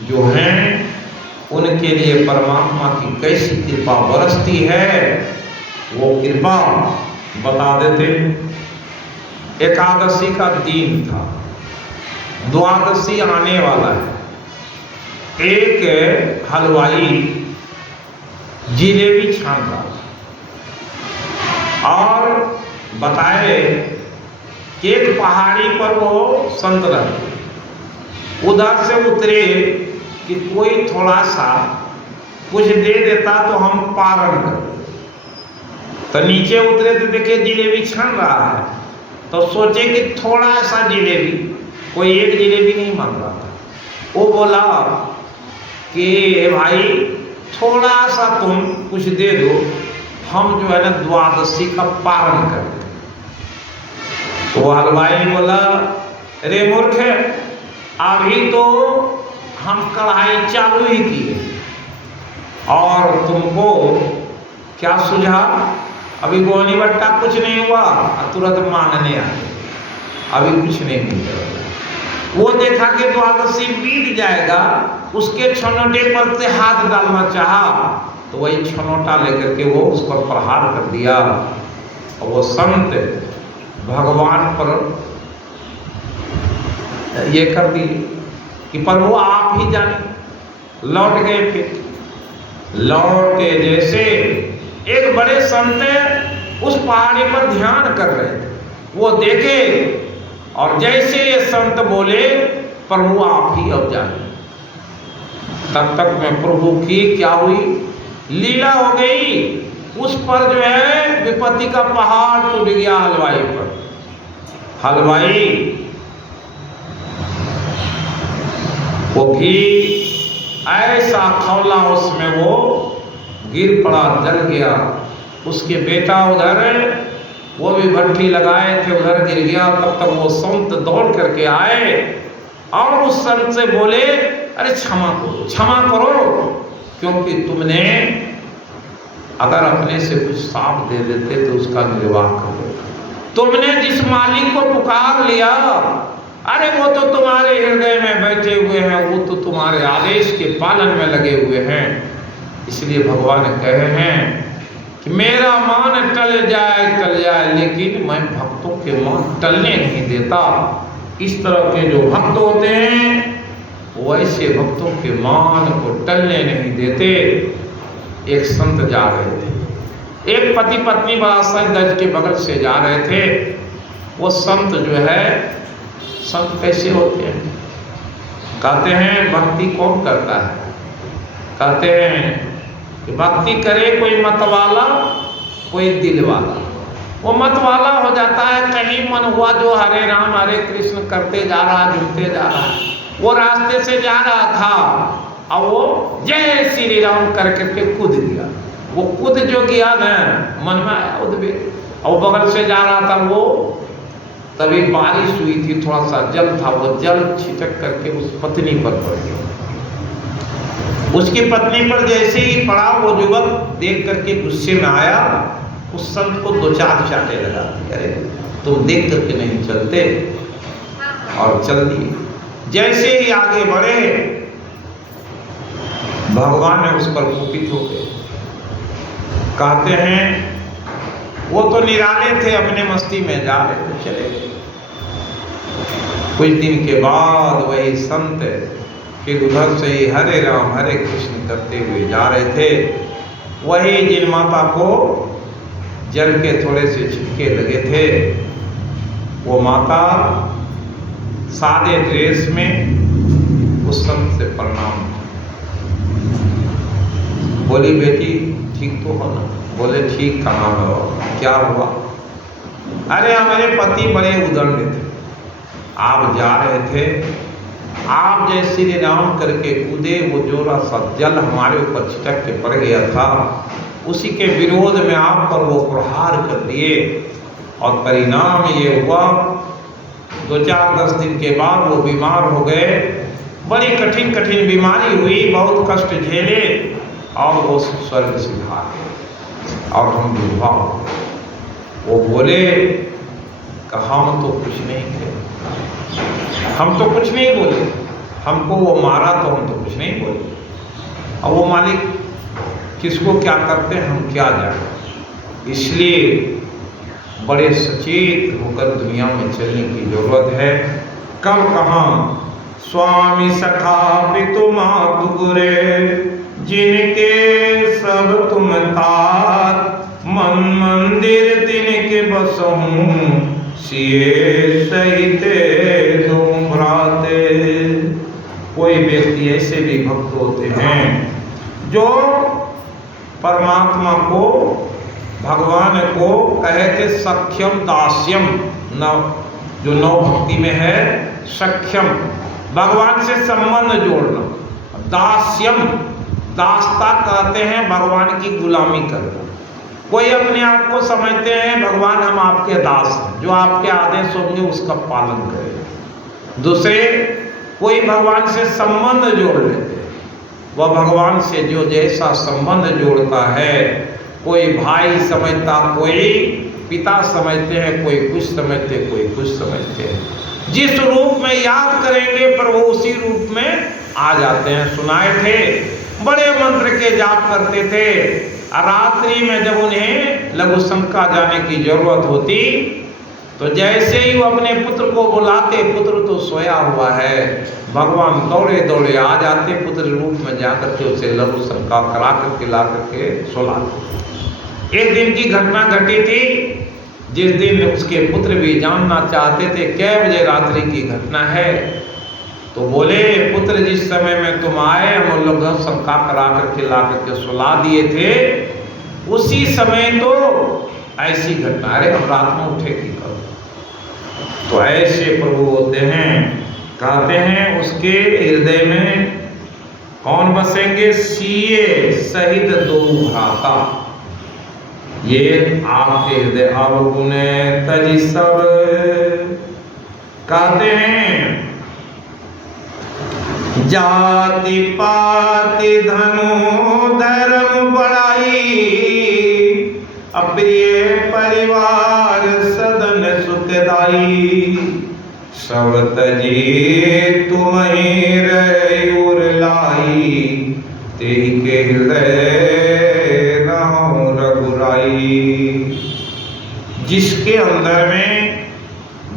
जो हैं उनके लिए परमात्मा की कैसी कृपा बरसती है, वो कृपा बता देते। एकादशी का दिन था, द्वादशी आने वाला है। एक हलवाई जिलेबी छान रहा था और बताए कि एक पहाड़ी पर वो संत रहते, उधर से उतरे कि कोई थोड़ा सा कुछ दे देता तो हम पारण कर। तो नीचे उतरे तो देखे जिलेबी छन रहा है, तो सोचे कि थोड़ा सा जिलेबी, कोई एक जिलेबी नहीं मांग रहा था। वो बोला कि भाई थोड़ा सा तुम कुछ दे दो, हम जो है ना द्वादशी का पारण कर दें। तो हलवाई बोला, अरे मूर्ख, अभी तो हम कढ़ाई चालू ही किए और तुमको क्या सुझा? अभी गोनी बट्टा कुछ नहीं हुआ, तुरंत मांगने आए, अभी कुछ नहीं मिलेगा। वो देखा कि द्वादशी बीत जाएगा, उसके छनोटे पर से हाथ डालना चाहा, तो वही छनोटा लेकर के वो उस पर प्रहार कर दिया। और वो संत भगवान पर ये कर दिए कि प्रभु आप ही जाने। लौट गए, फिर लौट के जैसे एक बड़े संत उस पहाड़ी पर ध्यान कर रहे थे, वो देखे और जैसे ये संत बोले प्रभु आप ही अब जाने, तब तक में प्रभु की क्या हुई लीला हो गई। उस पर जो है विपत्ति का पहाड़ टूट गया हलवाई पर। हलवाई वो घी ऐसा खौला उसमें वो गिर पड़ा, जल गया। उसके बेटा उधर वो भी भट्टी लगाए थे, उधर गिर गया। तब तक वो संत दौड़ करके आए और उस संत से बोले, अरे क्षमा करो, क्षमा करो, क्योंकि तुमने अगर अपने से कुछ साफ दे देते तो उसका निर्वाह करो। तुमने जिस मालिक को पुकार लिया, अरे वो तो तुम्हारे हृदय में बैठे हुए हैं, वो तो तुम्हारे आदेश के पालन में लगे हुए हैं। इसलिए भगवान कहे हैं कि मेरा मान टल जाए, लेकिन मैं भक्तों के मान टलने नहीं देता। इस तरह के जो भक्त होते हैं वैसे भक्तों के मान को टलने नहीं देते। एक संत जा रहे थे, एक पति पत्नी बड़ा सज धज के बगल से जा रहे थे। वो संत जो है, संत कैसे होते हैं? कहते हैं भक्ति कौन करता है? कहते हैं कि भक्ति करे कोई मतवाला, कोई दिल वाला। वो मतवाला हो जाता है, कहीं मन हुआ जो हरे राम हरे कृष्ण करते जा रहा, जुड़ते जा रहा है। वो रास्ते से जा रहा था और वो जय श्री राम करके कूद गया। वो कूद जो गया ना, मन में आया उद्वेग, और बगल से जा रहा था वो, तभी बारिश हुई थी, थोड़ा सा जल था, वो जल छिटक करके उस पत्नी पर पड़ गया। उसकी पत्नी पर जैसे ही पड़ा, वो युवक देख करके गुस्से में आया, उस संत को दो चार चाटे लगा, अरे तुम देख करके नहीं चलते, और चल दिए। जैसे ही आगे बढ़े, भगवान ने उस पर कुपित हो गए। कहते हैं वो तो निराले थे, अपने मस्ती में जा रहे थे, चले गए। कुछ दिन के बाद वही संत फिर उधर से ही हरे राम हरे कृष्ण करते हुए जा रहे थे। वही जिन माता को जल के थोड़े से छिटके लगे थे, वो माता सादे ड्रेस में उस संत से प्रणाम, बोली बेटी ठीक तो हो ना? बोले ठीक कहाँ हो, क्या हुआ? अरे हमारे पति बड़े उदंड थे, आप जा रहे थे, आप जय श्री राम करके कूदे, वो जोरा सा जल हमारे ऊपर छिटक के पड़ गया था, उसी के विरोध में आप पर वो प्रहार कर दिए, और परिणाम ये हुआ 2-4-10 दिन के बाद वो बीमार हो गए। बड़ी कठिन कठिन बीमारी हुई, बहुत कष्ट झेले, और वो स्वर्ग सिधार गए और हम विधवा हो गए। वो बोले कि हम तो कुछ नहीं थे, हम तो कुछ नहीं बोले, हमको वो मारा तो हम तो कुछ नहीं बोले। अब वो मालिक किसको क्या करते हैं हम क्या जाने। इसलिए बड़े सचेत होकर दुनिया में चलने की जरूरत है। कब कहाँ स्वामी सखा पितु मातु गुरे, जिनके सब तुम तात, मन मंदिर तिनके बसहूँ, सिए सहिते तुम भ्राते। कोई व्यक्ति ऐसे भी भक्त होते हैं जो परमात्मा को, भगवान को कहते सख्यम दास्यम, जो नौ भक्ति में है सख्यम, भगवान से संबंध जोड़ना। दास्यम, दास्ता कहते हैं भगवान की गुलामी करना। कोई अपने आप को समझते हैं भगवान हम आपके दास हैं, जो आपके आदेश होंगे उसका पालन करें। दूसरे कोई भगवान से संबंध जोड़ लेते हैं, वह भगवान से जो जैसा संबंध जोड़ता है, कोई भाई समझता, कोई पिता समझते हैं, कोई कुछ समझते, कोई कुछ समझते हैं। जिस रूप में याद करेंगे प्रभु उसी रूप में आ जाते हैं। सुनाए थे बड़े मंत्र के जाप करते थे, रात्रि में जब उन्हें लघु शंका जाने की जरूरत होती तो जैसे ही वो अपने पुत्र को बुलाते, पुत्र तो सोया हुआ है, भगवान दौड़े दौड़े आ जाते, पुत्र रूप में जाकर के उसे लघु शंका करा करके ला करके सुलाते। एक दिन की घटना घटी थी, जिस दिन उसके पुत्र भी जानना चाहते थे कै बजे रात्रि की घटना है, तो बोले पुत्र जिस समय में तुम आए हम लोग शंका करा करके ला करके सुला दिए थे, उसी समय तो ऐसी घटना, अरे हम रात में उठे की करो। तो ऐसे प्रभु होते हैं, कहते हैं उसके हृदय में कौन बसेंगे? सीए सहित दो भ्राता, ये आपके हृदय अवगुण तज सब। कहते हैं जाति पाति धनु धर्म बड़ाई, अप्रिय परिवार सदन सुखदाई, सब तजी तुम ही रयूर लाई, तेहि के हृदय रहो रघुराई। जिसके अंदर में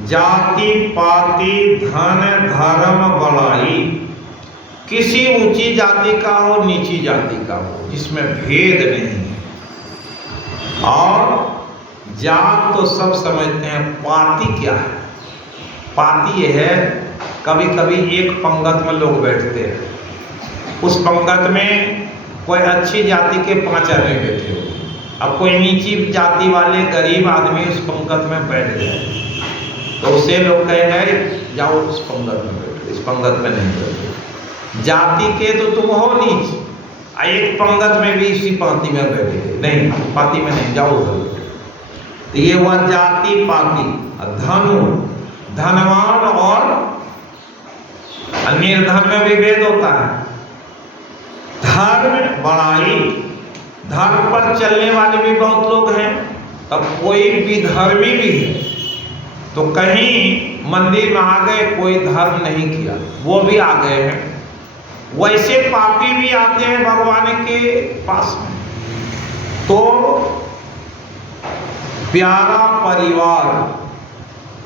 जाति पाति धन धर्म बड़ाई, किसी ऊंची जाति का हो नीची जाति का हो, जिसमें भेद नहीं है, और जात तो सब समझते हैं, पाति क्या है? पाति यह है कभी कभी एक पंगत में लोग बैठते हैं, उस पंगत में कोई अच्छी जाति के 5 आदमी बैठे हो, अब कोई नीची जाति वाले गरीब आदमी उस पंगत में बैठ गए, तो उसे लोग कहेंगे जाओ उस पंगत में बैठो, इस पंगत में नहीं बैठो। जाति के तो तुम हो नीच, एक पंगत में भी इसी पाति में बैठे, नहीं पाति में नहीं, जाओ उधर। तो ये हुआ जाति पाति। धनु, धनवान और निर्धन में भी भेद होता है। धर्म बड़ाई, धर्म पर चलने वाले भी बहुत लोग हैं, तब कोई भी धर्मी भी है, तो कहीं मंदिर में आ गए, कोई धर्म नहीं किया, वो भी आ गए हैं। वैसे पापी भी आते हैं भगवान के पास में। तो प्यारा परिवार,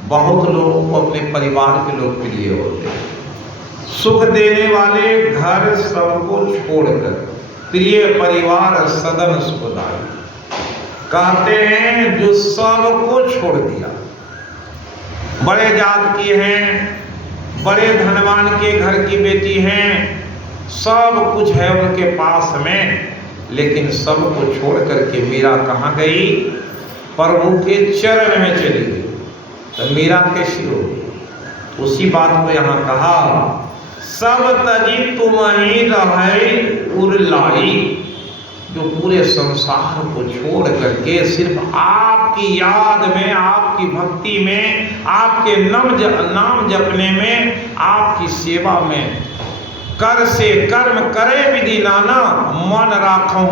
बहुत लोगों को अपने परिवार के लोग प्रिय होते हैं। सुख देने वाले घर सबको छोड़कर प्रिय परिवार सदन सुखदाई। कहते हैं जो सबको छोड़ दिया, बड़े जात की हैं, बड़े धनवान के घर की बेटी हैं, सब कुछ है उनके पास में, लेकिन सबको छोड़ करके मीरा कहाँ गई? प्रभु के चरण में चली गई। तो मीरा कैसी होगी? उसी बात को यहाँ कहा, सब तजी तुम ही रहे उरलाई, जो पूरे संसार को छोड़ करके सिर्फ आपकी याद में, आपकी भक्ति में, आपके नाम जपने में, आपकी सेवा में, कर से कर्म करे विधि नाना, मन राखो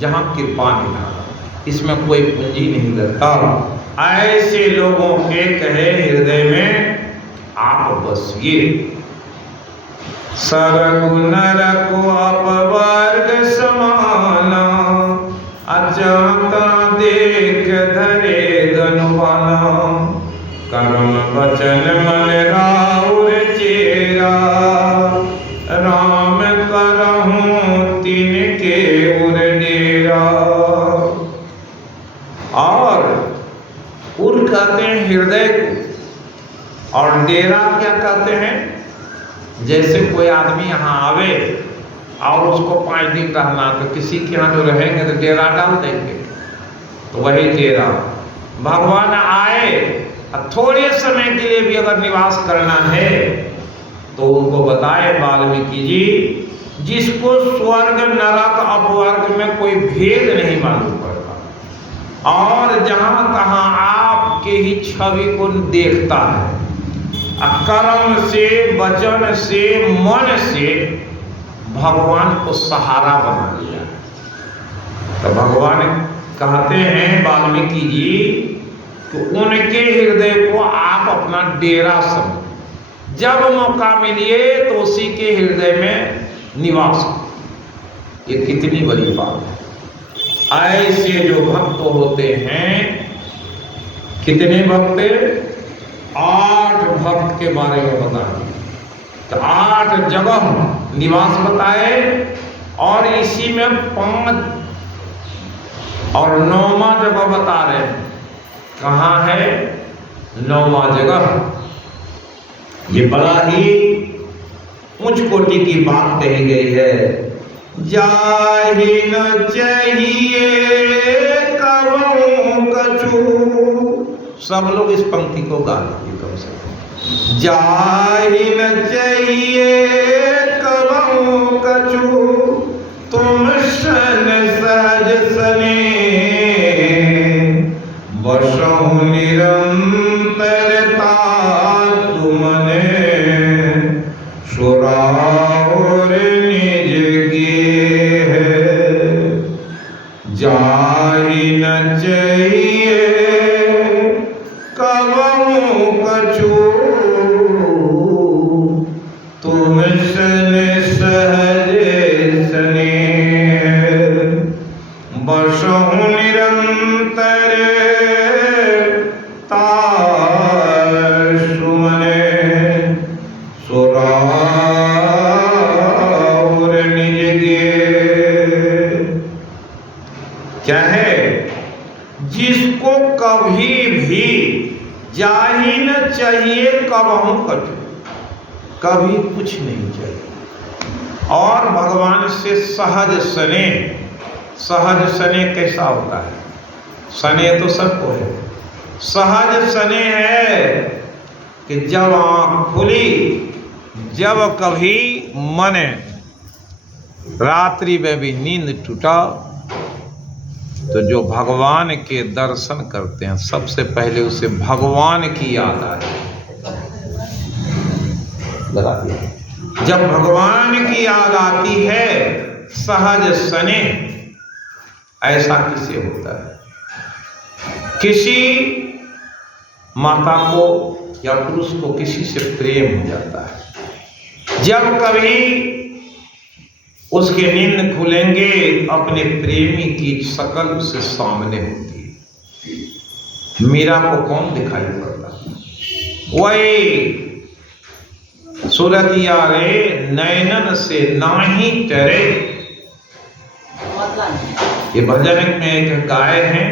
जहाँ कृपा निधाना। इसमें कोई पूंजी नहीं लगता। ऐसे लोगों के कहे हृदय में आप बसिए। सरगुण रखो अपवर्ग समाना, अचाता देख धरे धनुवाना, कर्म वचन मन राउर चेरा, राम करहूं तिनके उर डेरा। और उर कहते हैं हृदय को, और डेरा क्या कहते हैं? जैसे कोई आदमी यहाँ आवे और उसको 5 दिन रहना, तो किसी के यहाँ जो रहेंगे तो डेरा डाल देंगे, तो वही डेरा। भगवान आए और थोड़े समय के लिए भी अगर निवास करना है तो उनको बताए वाल्मीकि जी, जिसको स्वर्ग नरक अपवर्ग में कोई भेद नहीं मालूम पड़ता और जहाँ तहाँ आपके ही छवि को देखता है, कर्म से, वचन से, मन से भगवान को सहारा बना लिया। तो भगवान कहते हैं वाल्मीकि जी कि उनके हृदय को आप अपना डेरा समझो, जब मौका मिलिए तो उसी के हृदय में निवास करो। ये कितनी बड़ी बात है। ऐसे जो भक्त होते हैं, कितने भक्त? 8 भक्त के बारे में बताएं। तो 8 जगह निवास बताए और इसी में 5 और 9वां जगह बता रहे हैं। कहाँ है 9वां जगह? ये बड़ा ही उच्च कोटि की बात कही गई है। जाहि न चाहिए कबहु कछु, सब लोग इस पंक्ति को गा लीजिए कम से कम। जाहि न चाहिए कबहु कछु, तुम सन सहज सने, बसहु निरंतरता तुमने, सुराउर निज गेह। जाहि न चाहिए कबहु कछु, तुम सन सहज सने, बसहु निरंतर तार सुमने, सुराउर निज गेह। क्या है? जिसको कभी भी जाहि न चाहिए कबहु कछु, कभी कुछ नहीं चाहिए और भगवान से सहज सने। सहज सने कैसा होता है? सने तो सबको है। सहज सने है कि जब आँख खुली, जब कभी मन रात्रि में भी नींद टूटा, तो जो भगवान के दर्शन करते हैं सबसे पहले उसे भगवान की याद आती है। जब भगवान की याद आती है सहज सने, ऐसा किसे होता है? किसी माता को या पुरुष को किसी से प्रेम हो जाता है, जब कभी उसके नींद खुलेंगे अपने प्रेमी की शक्ल उससे सामने होती है। मीरा को कौन दिखाई पड़ता? वही सूरतिया रे नैनन से नाही टरे। ये भजन में एक गाय है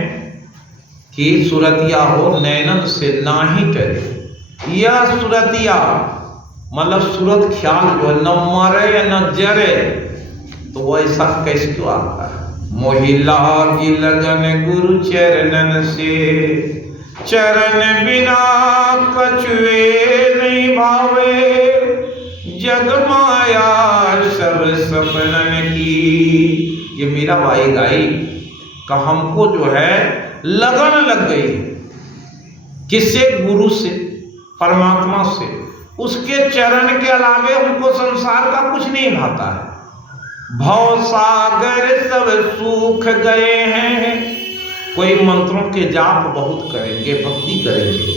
कि सूरतिया हो नैनन से नाही टरे। यह सूरतिया मतलब सूरत ख्याल जो न मरे न जरे, तो वो ऐसा कैसे क्यों आता है? मोहिला की लगन गुरु चरणन से, चरण बिना कछुए नहीं भावे, जग माया सब सपनन की। ये मीरा बाई गाई का हमको जो है लगन लग गई है। किससे? गुरु से, परमात्मा से। उसके चरण के अलावे हमको संसार का कुछ नहीं भाता है। भव सागर सब सूख गए हैं। कोई मंत्रों के जाप बहुत करेंगे, भक्ति करेंगे,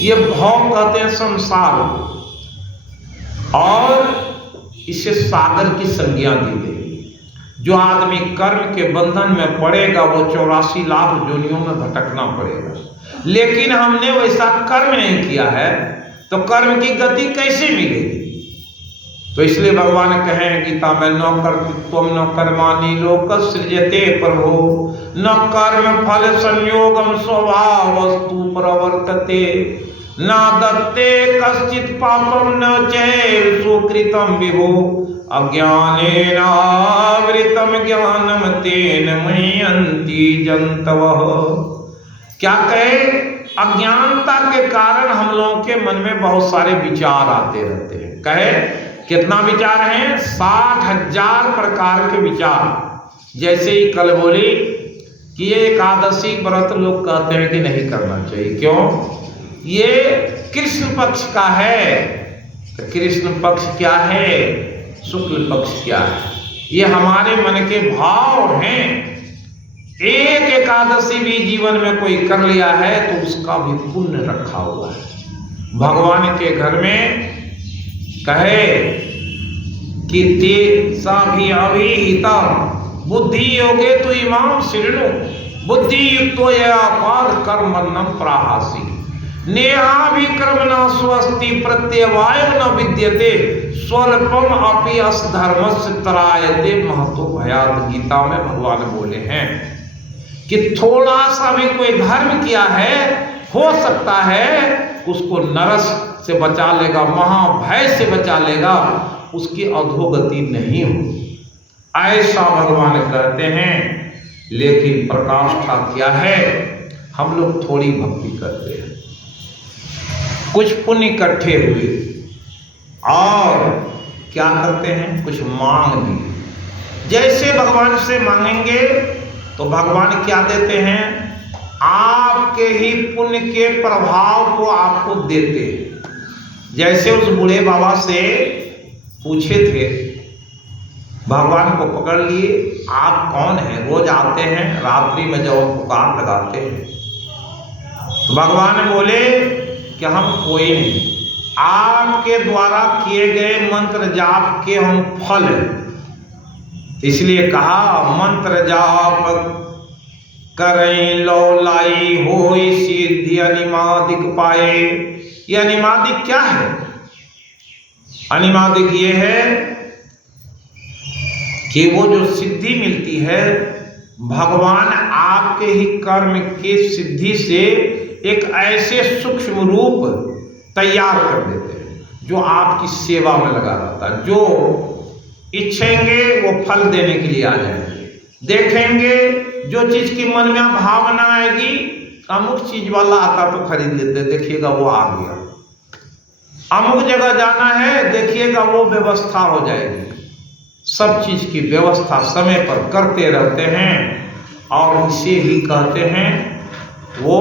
ये भव कहते हैं संसार को, और इसे सागर की संज्ञा दी गई। जो आदमी कर्म के बंधन में पड़ेगा वो 84 लाख योनियों में भटकना पड़ेगा। लेकिन हमने वैसा कर्म नहीं किया है, तो कर्म की गति कैसे मिलेगी? तो इसलिए भगवान कहें गीता में, न कर्तृत्वम न कर्माणि लोक सृजते प्रभो, न कर्म फल संयोगम स्वभाव वस्तु प्रवर्तते। न दत्ते कश्चित् पापम न चैव सुकृतम विभो अज्ञानेनावृतम ज्ञानम तेन मह्यन्ति जन्तवः। क्या कहे, अज्ञानता के कारण हम लोगों के मन में बहुत सारे विचार आते रहते हैं। कहे कितना विचार हैं? 60,000 प्रकार के विचार। जैसे ही कल बोली कि ये एकादशी व्रत लोग कहते हैं कि नहीं करना चाहिए, क्यों? ये कृष्ण पक्ष का है। तो कृष्ण पक्ष क्या है, शुक्ल पक्ष क्या है? ये हमारे मन के भाव हैं। एक एकादशी भी जीवन में कोई कर लिया है तो उसका भी पुण्य रखा हुआ है भगवान के घर में। कहे कि ते साभी अभिहिता बुद्धि योगे तो इमाम शृणु बुद्धि युक्तो यपाद कर्मन्नम प्राहासी नेहाभिक्रमणा स्वस्ति प्रत्यवायो न विद्यते स्वल्पम अपि अस धर्मस्य त्रायते महतो भयात। गीता में भगवान बोले हैं कि थोड़ा सा भी कोई धर्म किया है, हो सकता है उसको नरक से बचा लेगा, महाभय से बचा लेगा, उसकी अधोगति नहीं हो, ऐसा भगवान कहते हैं। लेकिन प्रकाष्ठा क्या है? हम लोग थोड़ी भक्ति करते हैं, कुछ पुण्य इकट्ठे हुए और क्या करते हैं, कुछ मांग लिए। जैसे भगवान से मांगेंगे तो भगवान क्या देते हैं? आपके ही पुण्य के प्रभाव को आपको देते हैं। जैसे उस बूढ़े बाबा से पूछे थे, भगवान को पकड़ लिए, आप कौन हैं? रोज आते हैं, रात्रि में जब पुकार लगाते हैं। तो भगवान बोले कि हम कोई नहीं, आपके द्वारा किए गए मंत्र जाप के हम फल हैं। इसलिए कहा मंत्र जाप करें लो लाई हो सिद्धि अनिमादिक पाए। ये अनिमादिक क्या है? अनिमादिक ये है कि वो जो सिद्धि मिलती है भगवान आपके ही कर्म के सिद्धि से एक ऐसे सूक्ष्म रूप तैयार कर देते हैं जो आपकी सेवा में लगा रहता है। जो इच्छेंगे वो फल देने के लिए आ जाएंगे। देखेंगे जो चीज की मन में भावना आएगी, अमुक चीज वाला आता तो खरीद लेते, देखिएगा वो आ गया। अमुक जगह जाना है, देखिएगा वो व्यवस्था हो जाएगी। सब चीज की व्यवस्था समय पर करते रहते हैं और इसे ही कहते हैं वो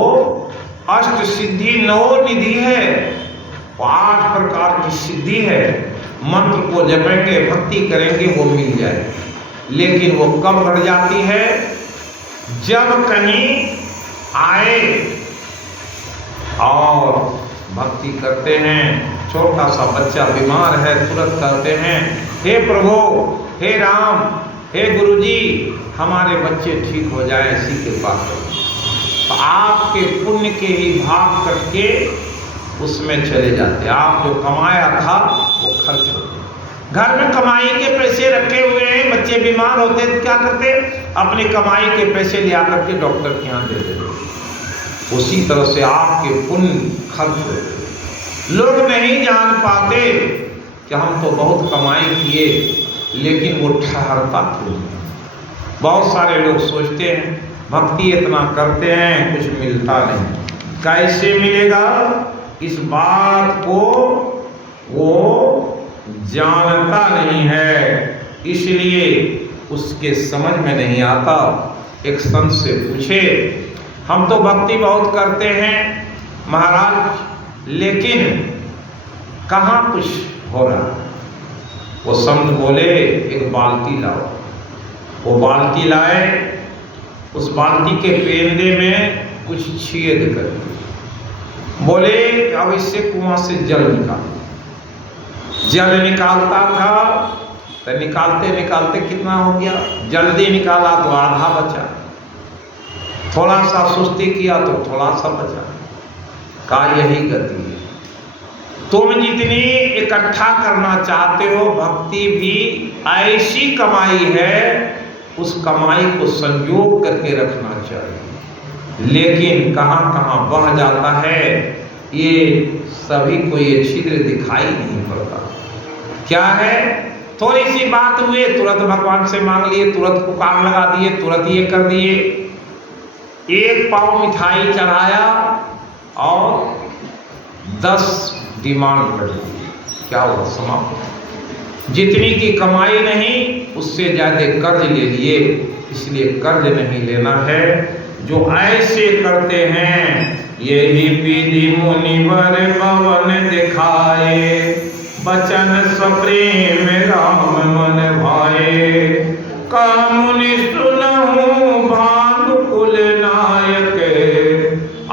अष्ट सिद्धि नवनिधि है। वो 8 प्रकार की सिद्धि है। मंत्र को जपेंगे, भक्ति करेंगे, वो मिल जाए। लेकिन वो कब घट जाती है? जब कहीं आए और भक्ति करते हैं। छोटा सा बच्चा बीमार है, तुरंत कहते हैं हे प्रभु, हे राम, हे गुरुजी, हमारे बच्चे ठीक हो जाए, ऐसी कृपा करो। तो आपके पुण्य के ही भाग करके उसमें चले जाते। आप जो कमाया था वो खर्च होते। घर में कमाई के पैसे रखे हुए हैं, बच्चे बीमार होते तो क्या करते? अपनी कमाई के पैसे ले आकर के डॉक्टर के यहाँ दे देते। उसी तरह से आपके पुण्य खर्च होते। लोग नहीं जान पाते कि हम तो बहुत कमाई किए, लेकिन वो ठहरता क्यों? बहुत सारे लोग सोचते हैं भक्ति इतना करते हैं, कुछ मिलता नहीं। कैसे मिलेगा? इस बात को वो जानता नहीं है, इसलिए उसके समझ में नहीं आता। एक संत से पूछे, हम तो भक्ति बहुत करते हैं महाराज, लेकिन कहाँ कुछ हो रहा? वो संत बोले एक बाल्टी लाओ। वो बाल्टी लाए, उस बाल्टी के पेंदे में कुछ छेद कर बोले अब इससे कुआं से जल निकाल। जल निकालता था तो निकालते निकालते कितना हो गया? जल्दी निकाला तो आधा बचा, थोड़ा सा सुस्ती किया तो थोड़ा सा बचा। का यही गति है। तुम जितनी इकट्ठा करना चाहते हो, भक्ति भी ऐसी कमाई है, उस कमाई को संयोग करके रखना चाहिए। लेकिन कहाँ कहाँ बह जाता है ये सभी को ये छिद्र दिखाई नहीं पड़ता। क्या है, थोड़ी सी बात हुई तुरंत भगवान से मांग लिए, तुरंत पुकार लगा दिए, तुरंत ये कर दिए। एक पाव मिठाई चढ़ाया और 10 डिमांड कर दी, क्या हुआ, समाप्त। जितनी की कमाई नहीं उससे ज्यादा कर्ज ले लिए, इसलिए कर्ज नहीं लेना है। जो ऐसे करते हैं यही विधि मुनिवर भवन दिखाए, बचन सप्रेम राम मन भाए। कामुनि सुनहु भानुकुल नायक,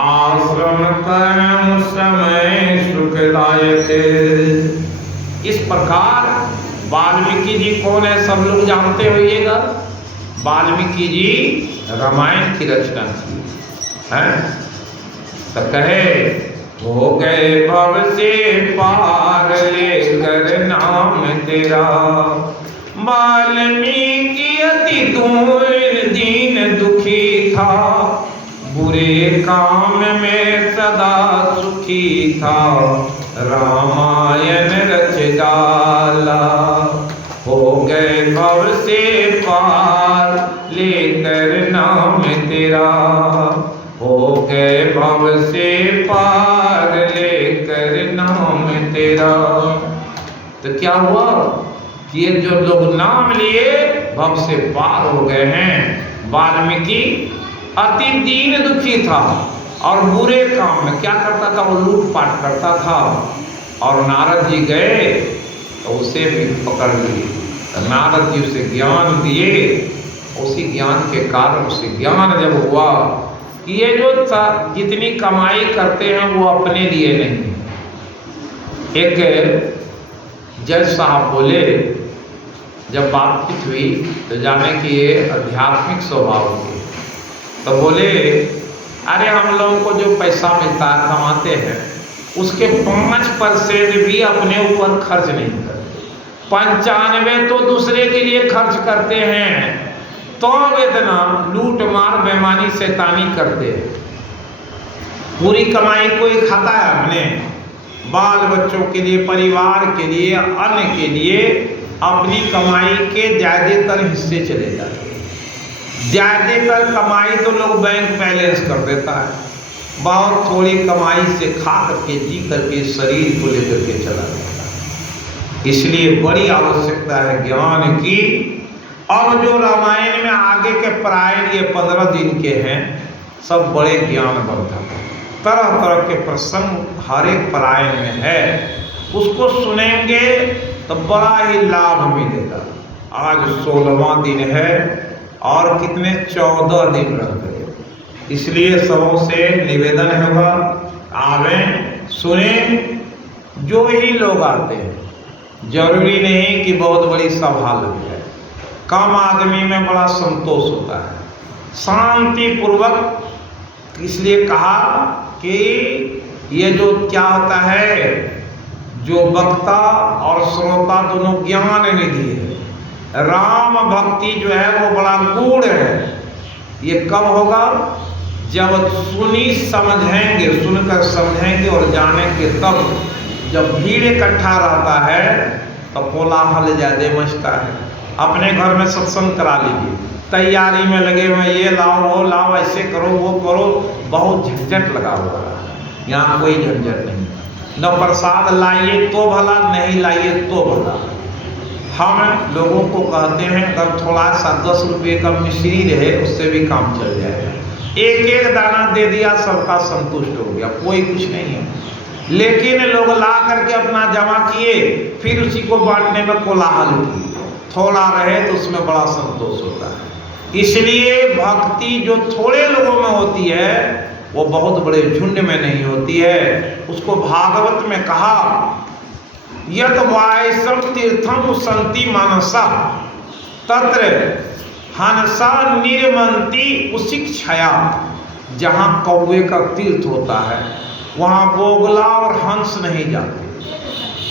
आश्रम कर्म समय सुखदायक। इस प्रकार वाल्मीकि जी कौन है, सब लोग जानते होइएगा। वाल्मीकि जी रामायण की रचना की है। तो कहे हो गए भव से पार लेकर नाम तेरा, वाल्मीकि अति दूर दीन दुखी था, बुरे काम में सदा सुखी था, रामायण रच डाला। हो गए भव से पार लेकर नाम तेरा, हो गए भव से पार लेकर नाम तेरा। तो क्या हुआ कि ये जो लोग नाम लिए भव से पार हो गए हैं। वाल्मीकि अति दीन दुखी था और बुरे काम में क्या करता था, वो लूटपाट करता था। और नारद जी गए तो उसे भी पकड़ लिए। नारद जी उसे ज्ञान दिए, उसी ज्ञान के कारण उसे ज्ञान जब हुआ कि ये जो जितनी कमाई करते हैं वो अपने लिए नहीं। एक जज साहब बोले, जब बातचीत हुई तो जाने कि ये आध्यात्मिक स्वभाव के, तो बोले अरे हम लोगों को जो पैसा मिलता है कमाते हैं उसके 5% भी अपने ऊपर खर्च नहीं करते, 95 तो दूसरे के लिए खर्च करते हैं। तो इतना लूट मार बेईमानी शैतानी करते हैं। पूरी कमाई कोई खाता है अपने बाल बच्चों के लिए, परिवार के लिए, अन्न के लिए अपनी कमाई के ज्यादातर हिस्से चले जाते हैं। ज्यादातर कमाई तो लोग बैंक बैलेंस कर देता है, बहुत थोड़ी कमाई से खा करके जी करके शरीर को लेकर के चला जाता है। इसलिए बड़ी आवश्यकता है ज्ञान की। और जो रामायण में आगे के परायण ये 15 दिन के हैं सब बड़े ज्ञानवर्धक हैं। तरह तरह के प्रसंग हर एक परायण में है, उसको सुनेंगे तो बड़ा ही लाभ मिलेगा। आज 16वां दिन है और कितने 14 दिन रह गए, इसलिए सबों से निवेदन होगा आवे सुने। जो ही लोग आते हैं जरूरी नहीं कि बहुत बड़ी सभा लग जाए, कम आदमी में बड़ा संतोष होता है, शांति पूर्वक। इसलिए कहा कि ये जो क्या होता है, जो वक्ता और श्रोता दोनों ज्ञान निधि है। राम भक्ति जो है वो बड़ा गूढ़ है। ये कब होगा, जब सुनी समझेंगे, सुनकर समझेंगे और जानेंगे तब। जब भीड़ इकट्ठा रहता है तो कोलाहल ज्यादा मचता है। अपने घर में सत्संग करा लीजिए, तैयारी में लगे हुए, ये लाओ वो लाओ, ऐसे करो वो करो, बहुत झंझट लगा हुआ है। यहाँ कोई झंझट नहीं, न प्रसाद लाइए तो भला, नहीं लाइए तो भला। हम लोगों को कहते हैं अगर थोड़ा सा 10 रुपये का मिश्री रहे उससे भी काम चल जाएगा। एक एक दाना दे दिया सबका संतुष्ट हो गया, कोई कुछ नहीं है। लेकिन लोग ला करके अपना जमा किए, फिर उसी को बांटने में कोलाहल की, थोड़ा रहे तो उसमें बड़ा संतोष होता है। इसलिए भक्ति जो थोड़े लोगों में होती है वो बहुत बड़े झुंड में नहीं होती है। उसको भागवत में कहा यत वायसम तीर्थम संति मानसा तत्र हंसा निर्मंती उशिक्षया। जहाँ कौवे का तीर्थ होता है वहाँ बोगला और हंस नहीं जाते।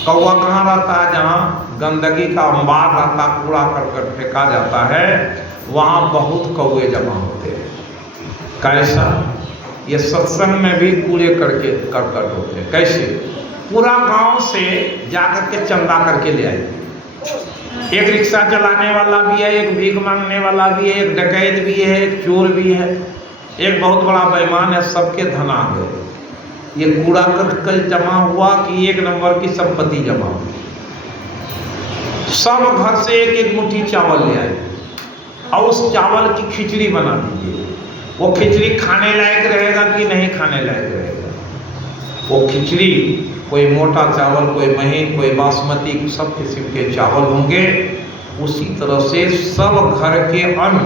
कौवा कहाँ रहता है, जहाँ गंदगी का अंबार रहता, कूड़ा करकट फेंका जाता है, वहाँ बहुत कौवे जमा होते हैं। कैसा ये सत्संग में भी कूड़े करकट होते हैं। कैसे? पूरा गांव से जाकर के चंदा करके ले आए। एक रिक्शा चलाने वाला भी है, एक भीख मांगने वाला भी है, एक डकैत भी है, एक चोर भी है, एक बहुत बड़ा बेईमान है, सबके धन आ गए। ये कूड़ा करकट जमा हुआ कि एक नंबर की संपत्ति जमा हुई। सब घर से एक एक मुट्ठी चावल ले आए और उस चावल की खिचड़ी बना दीजिए। वो खिचड़ी खाने लायक रहेगा कि नहीं खाने लायक रहेगा? वो खिचड़ी कोई मोटा चावल, कोई महीन, कोई बासमती, सब किस्म के चावल होंगे। उसी तरह से सब घर के अन्न,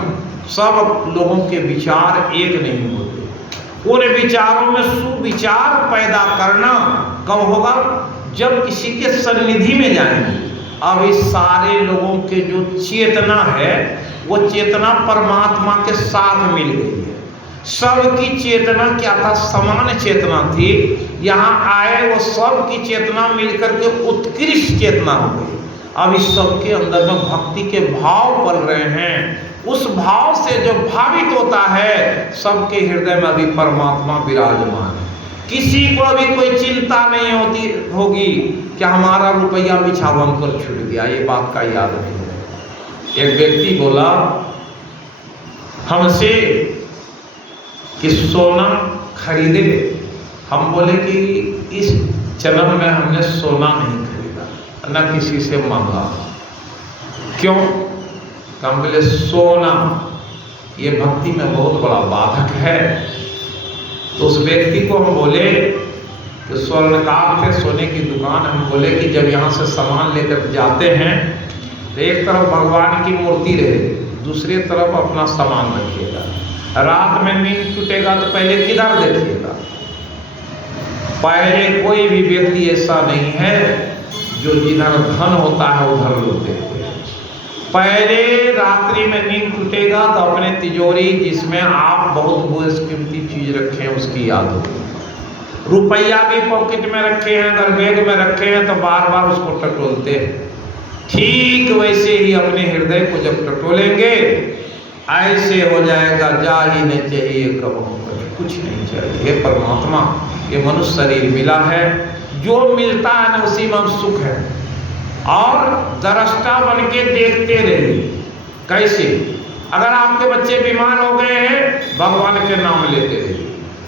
सब लोगों के विचार एक नहीं होते। उन विचारों में सुविचार पैदा करना कब होगा? जब किसी के सन्निधि में जाएंगे। अब इस सारे लोगों के जो चेतना है वो चेतना परमात्मा के साथ मिल गई है। सबकी चेतना क्या था? समान चेतना थी। यहाँ आए वो सब की चेतना मिलकर के उत्कृष्ट चेतना हो गई। अब इस सबके अंदर में भक्ति के भाव पल रहे हैं। उस भाव से जो भावित होता है, सबके हृदय में अभी परमात्मा विराजमान है। किसी को अभी कोई चिंता नहीं होगी कि हमारा रुपया बिछावन पर छूट गया, ये बात का याद नहीं है। एक व्यक्ति बोला हमसे कि सोना खरीदे। हम बोले कि इस जन्म में हमने सोना नहीं खरीदा, न किसी से मांगा। क्यों? हम बोले सोना ये भक्ति में बहुत बड़ा बाधक है। तो उस व्यक्ति को हम बोले कि स्वर्णकार थे, सोने की दुकान। हम बोले कि जब यहाँ से सामान लेकर जाते हैं तो एक तरफ भगवान की मूर्ति रहे, दूसरी तरफ अपना सामान रखिएगा। रात में नींद टूटेगा तो पहले किधर देखिएगा? पहले कोई भी व्यक्ति ऐसा नहीं है जो जिधर धन होता है उधर लोग देखते हैं। पहले रात्रि में नींद टूटेगा तो अपने तिजोरी जिसमें आप बहुत कीमती चीज रखे हैं उसकी याद होगी। रुपया भी पॉकेट में रखे हैं, अगर बैग में रखे हैं तो बार बार उसको टटोलते हैं। ठीक वैसे ही अपने हृदय को जब टटोलेंगे ऐसे हो जाएगा, जा ही नहीं चाहिए कब कुछ नहीं चाहिए। परमात्मा ये मनुष्य शरीर मिला है, जो मिलता है ना उसी में सुख है। और दृष्टा बन के देखते रहिए। कैसे? अगर आपके बच्चे बीमार हो गए हैं, भगवान के नाम लेते रहिए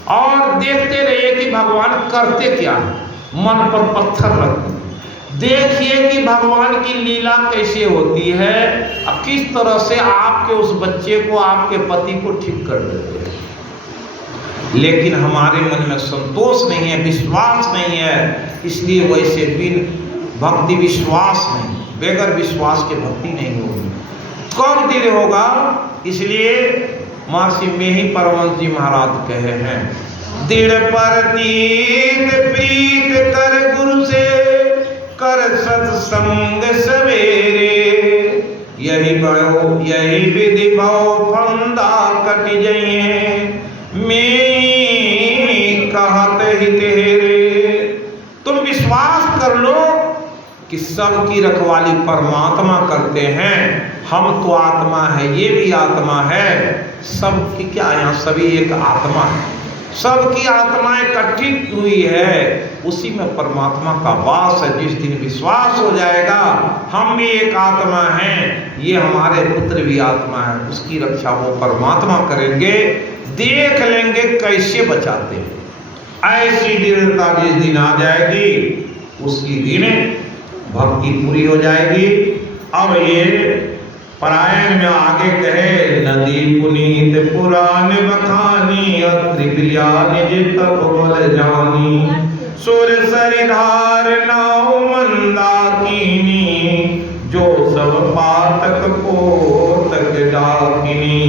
और देखते रहिए कि भगवान करते क्या है। मन पर पत्थर रख देखिए कि भगवान की लीला कैसे होती है। अब किस तरह से आपके उस बच्चे को, आपके पति को ठीक कर देते हैं। लेकिन हमारे मन में संतोष नहीं है, विश्वास नहीं है, इसलिए वैसे बिन भक्ति विश्वास नहीं, बगैर विश्वास के भक्ति नहीं होगी। कब दृढ़ होगा? इसलिए महर्षि में ही परमहंस जी महाराज कहे हैं, दृढ़ परतीत प्रीत कर गुरु से, कर सत्संग सवेरे, यही भयो यही विधि भव फंदा कट जइए, मैं कहत ही तेरे। तुम विश्वास कर लो कि सबकी रखवाली परमात्मा करते हैं। हम तो आत्मा है, ये भी आत्मा है। सबकी क्या, यहाँ सभी एक आत्मा है, सबकी आत्मा इकट्ठी हुई है, उसी में परमात्मा का वास है। जिस दिन विश्वास हो जाएगा हम भी एक आत्मा हैं, ये हमारे पुत्र भी आत्मा है, उसकी रक्षा वो परमात्मा करेंगे। देख लेंगे कैसे बचाते हैं। ऐसी दृढ़ता जिस दिन आ जाएगी उसी दिन भक्ति पूरी हो जाएगी। अब ये परायण में आगे कहे, नदी पुनीत पुराण बखानी, अत्रि प्रिया निज तप बल जानी, सुर सरिधार नाव मंदाकिनी, जो सब पातक पोतक डाकिनी।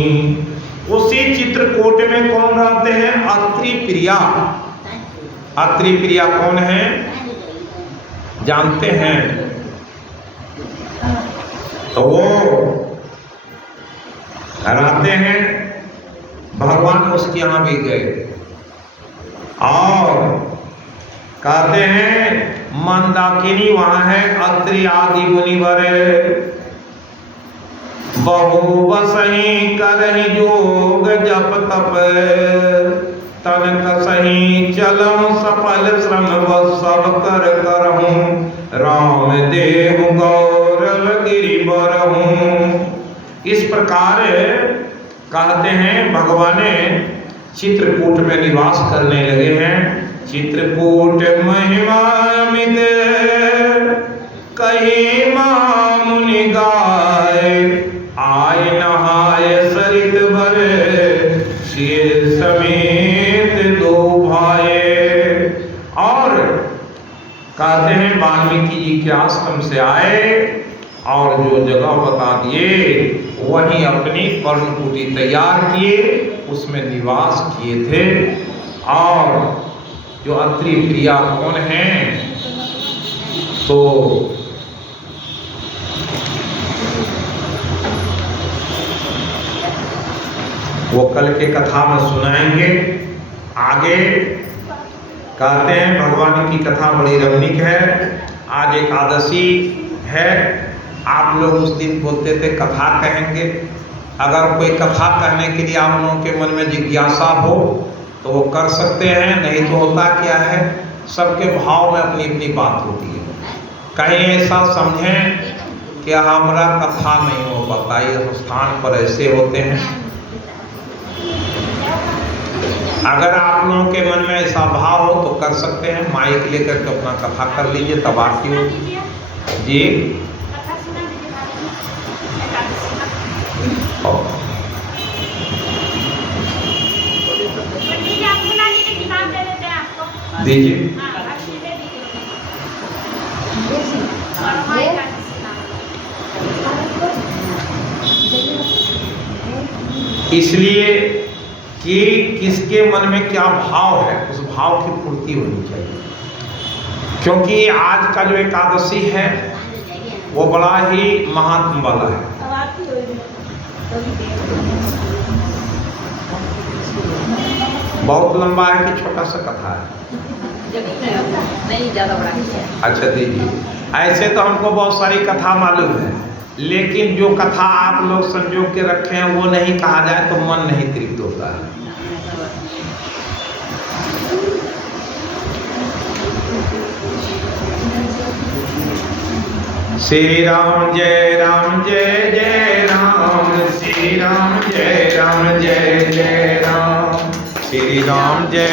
उसी चित्रकूट में कौन रहते हैं? अत्रि प्रिया। अत्रि प्रिया कौन है जानते हैं? तो वो रहते हैं, भगवान उसके यहाँ भी गए और कहते हैं मंदाकिनी वहां है। अत्रि आदि मुनिवर बहु बसहि करहि जोग जप तप, तन कसहीं चलऊं सफल श्रम व सब कर करहूं राम देव गौरव गिरि बरहूं। इस प्रकार कहते हैं भगवान चित्रकूट में निवास करने लगे हैं। चित्रकूट महिमा अमित कहीं मां मुनि गाय आय नहाय सरित भर शीर समेत दो भाई। और कहते हैं वाल्मीकि जी के आश्रम से आए और जो जगह बता दिए वहीं अपनी पर्णकुटी तैयार किए, उसमें निवास किए थे। और जो अत्रि प्रिया कौन हैं, तो वो कल के कथा में सुनाएंगे। आगे कहते हैं भगवान की कथा बड़ी रमणीक है। आज एकादशी है, आप लोग उस दिन बोलते थे कथा कहेंगे। अगर कोई कथा कहने के लिए आप लोगों के मन में जिज्ञासा हो तो वो कर सकते हैं, नहीं तो होता क्या है, सबके भाव में अपनी अपनी बात होती है। कहीं ऐसा समझें कि हमारा कथा नहीं हो पाता, ये स्थान पर ऐसे होते हैं। अगर आप लोगों के मन में ऐसा भाव हो तो कर सकते हैं, माइक लेकर के अपना कथा कर लीजिए, तब आती हो जी। दीजिए। इसलिए कि किसके मन में क्या भाव है, उस भाव की पूर्ति होनी चाहिए। क्योंकि आज का जो एकादशी है वो बड़ा ही महात्म वाला है। बहुत लंबा है कि छोटा सा कथा है? नहीं ज़्यादा बड़ा है। अच्छा दीजिए। ऐसे तो हमको बहुत सारी कथा मालूम है, लेकिन जो कथा आप लोग संजो के रखे हैं वो नहीं कहा जाए तो मन नहीं तृप्त होता है। श्री राम जय राम जय जय राम, श्री राम जय राम जय जय राम, श्री राम जय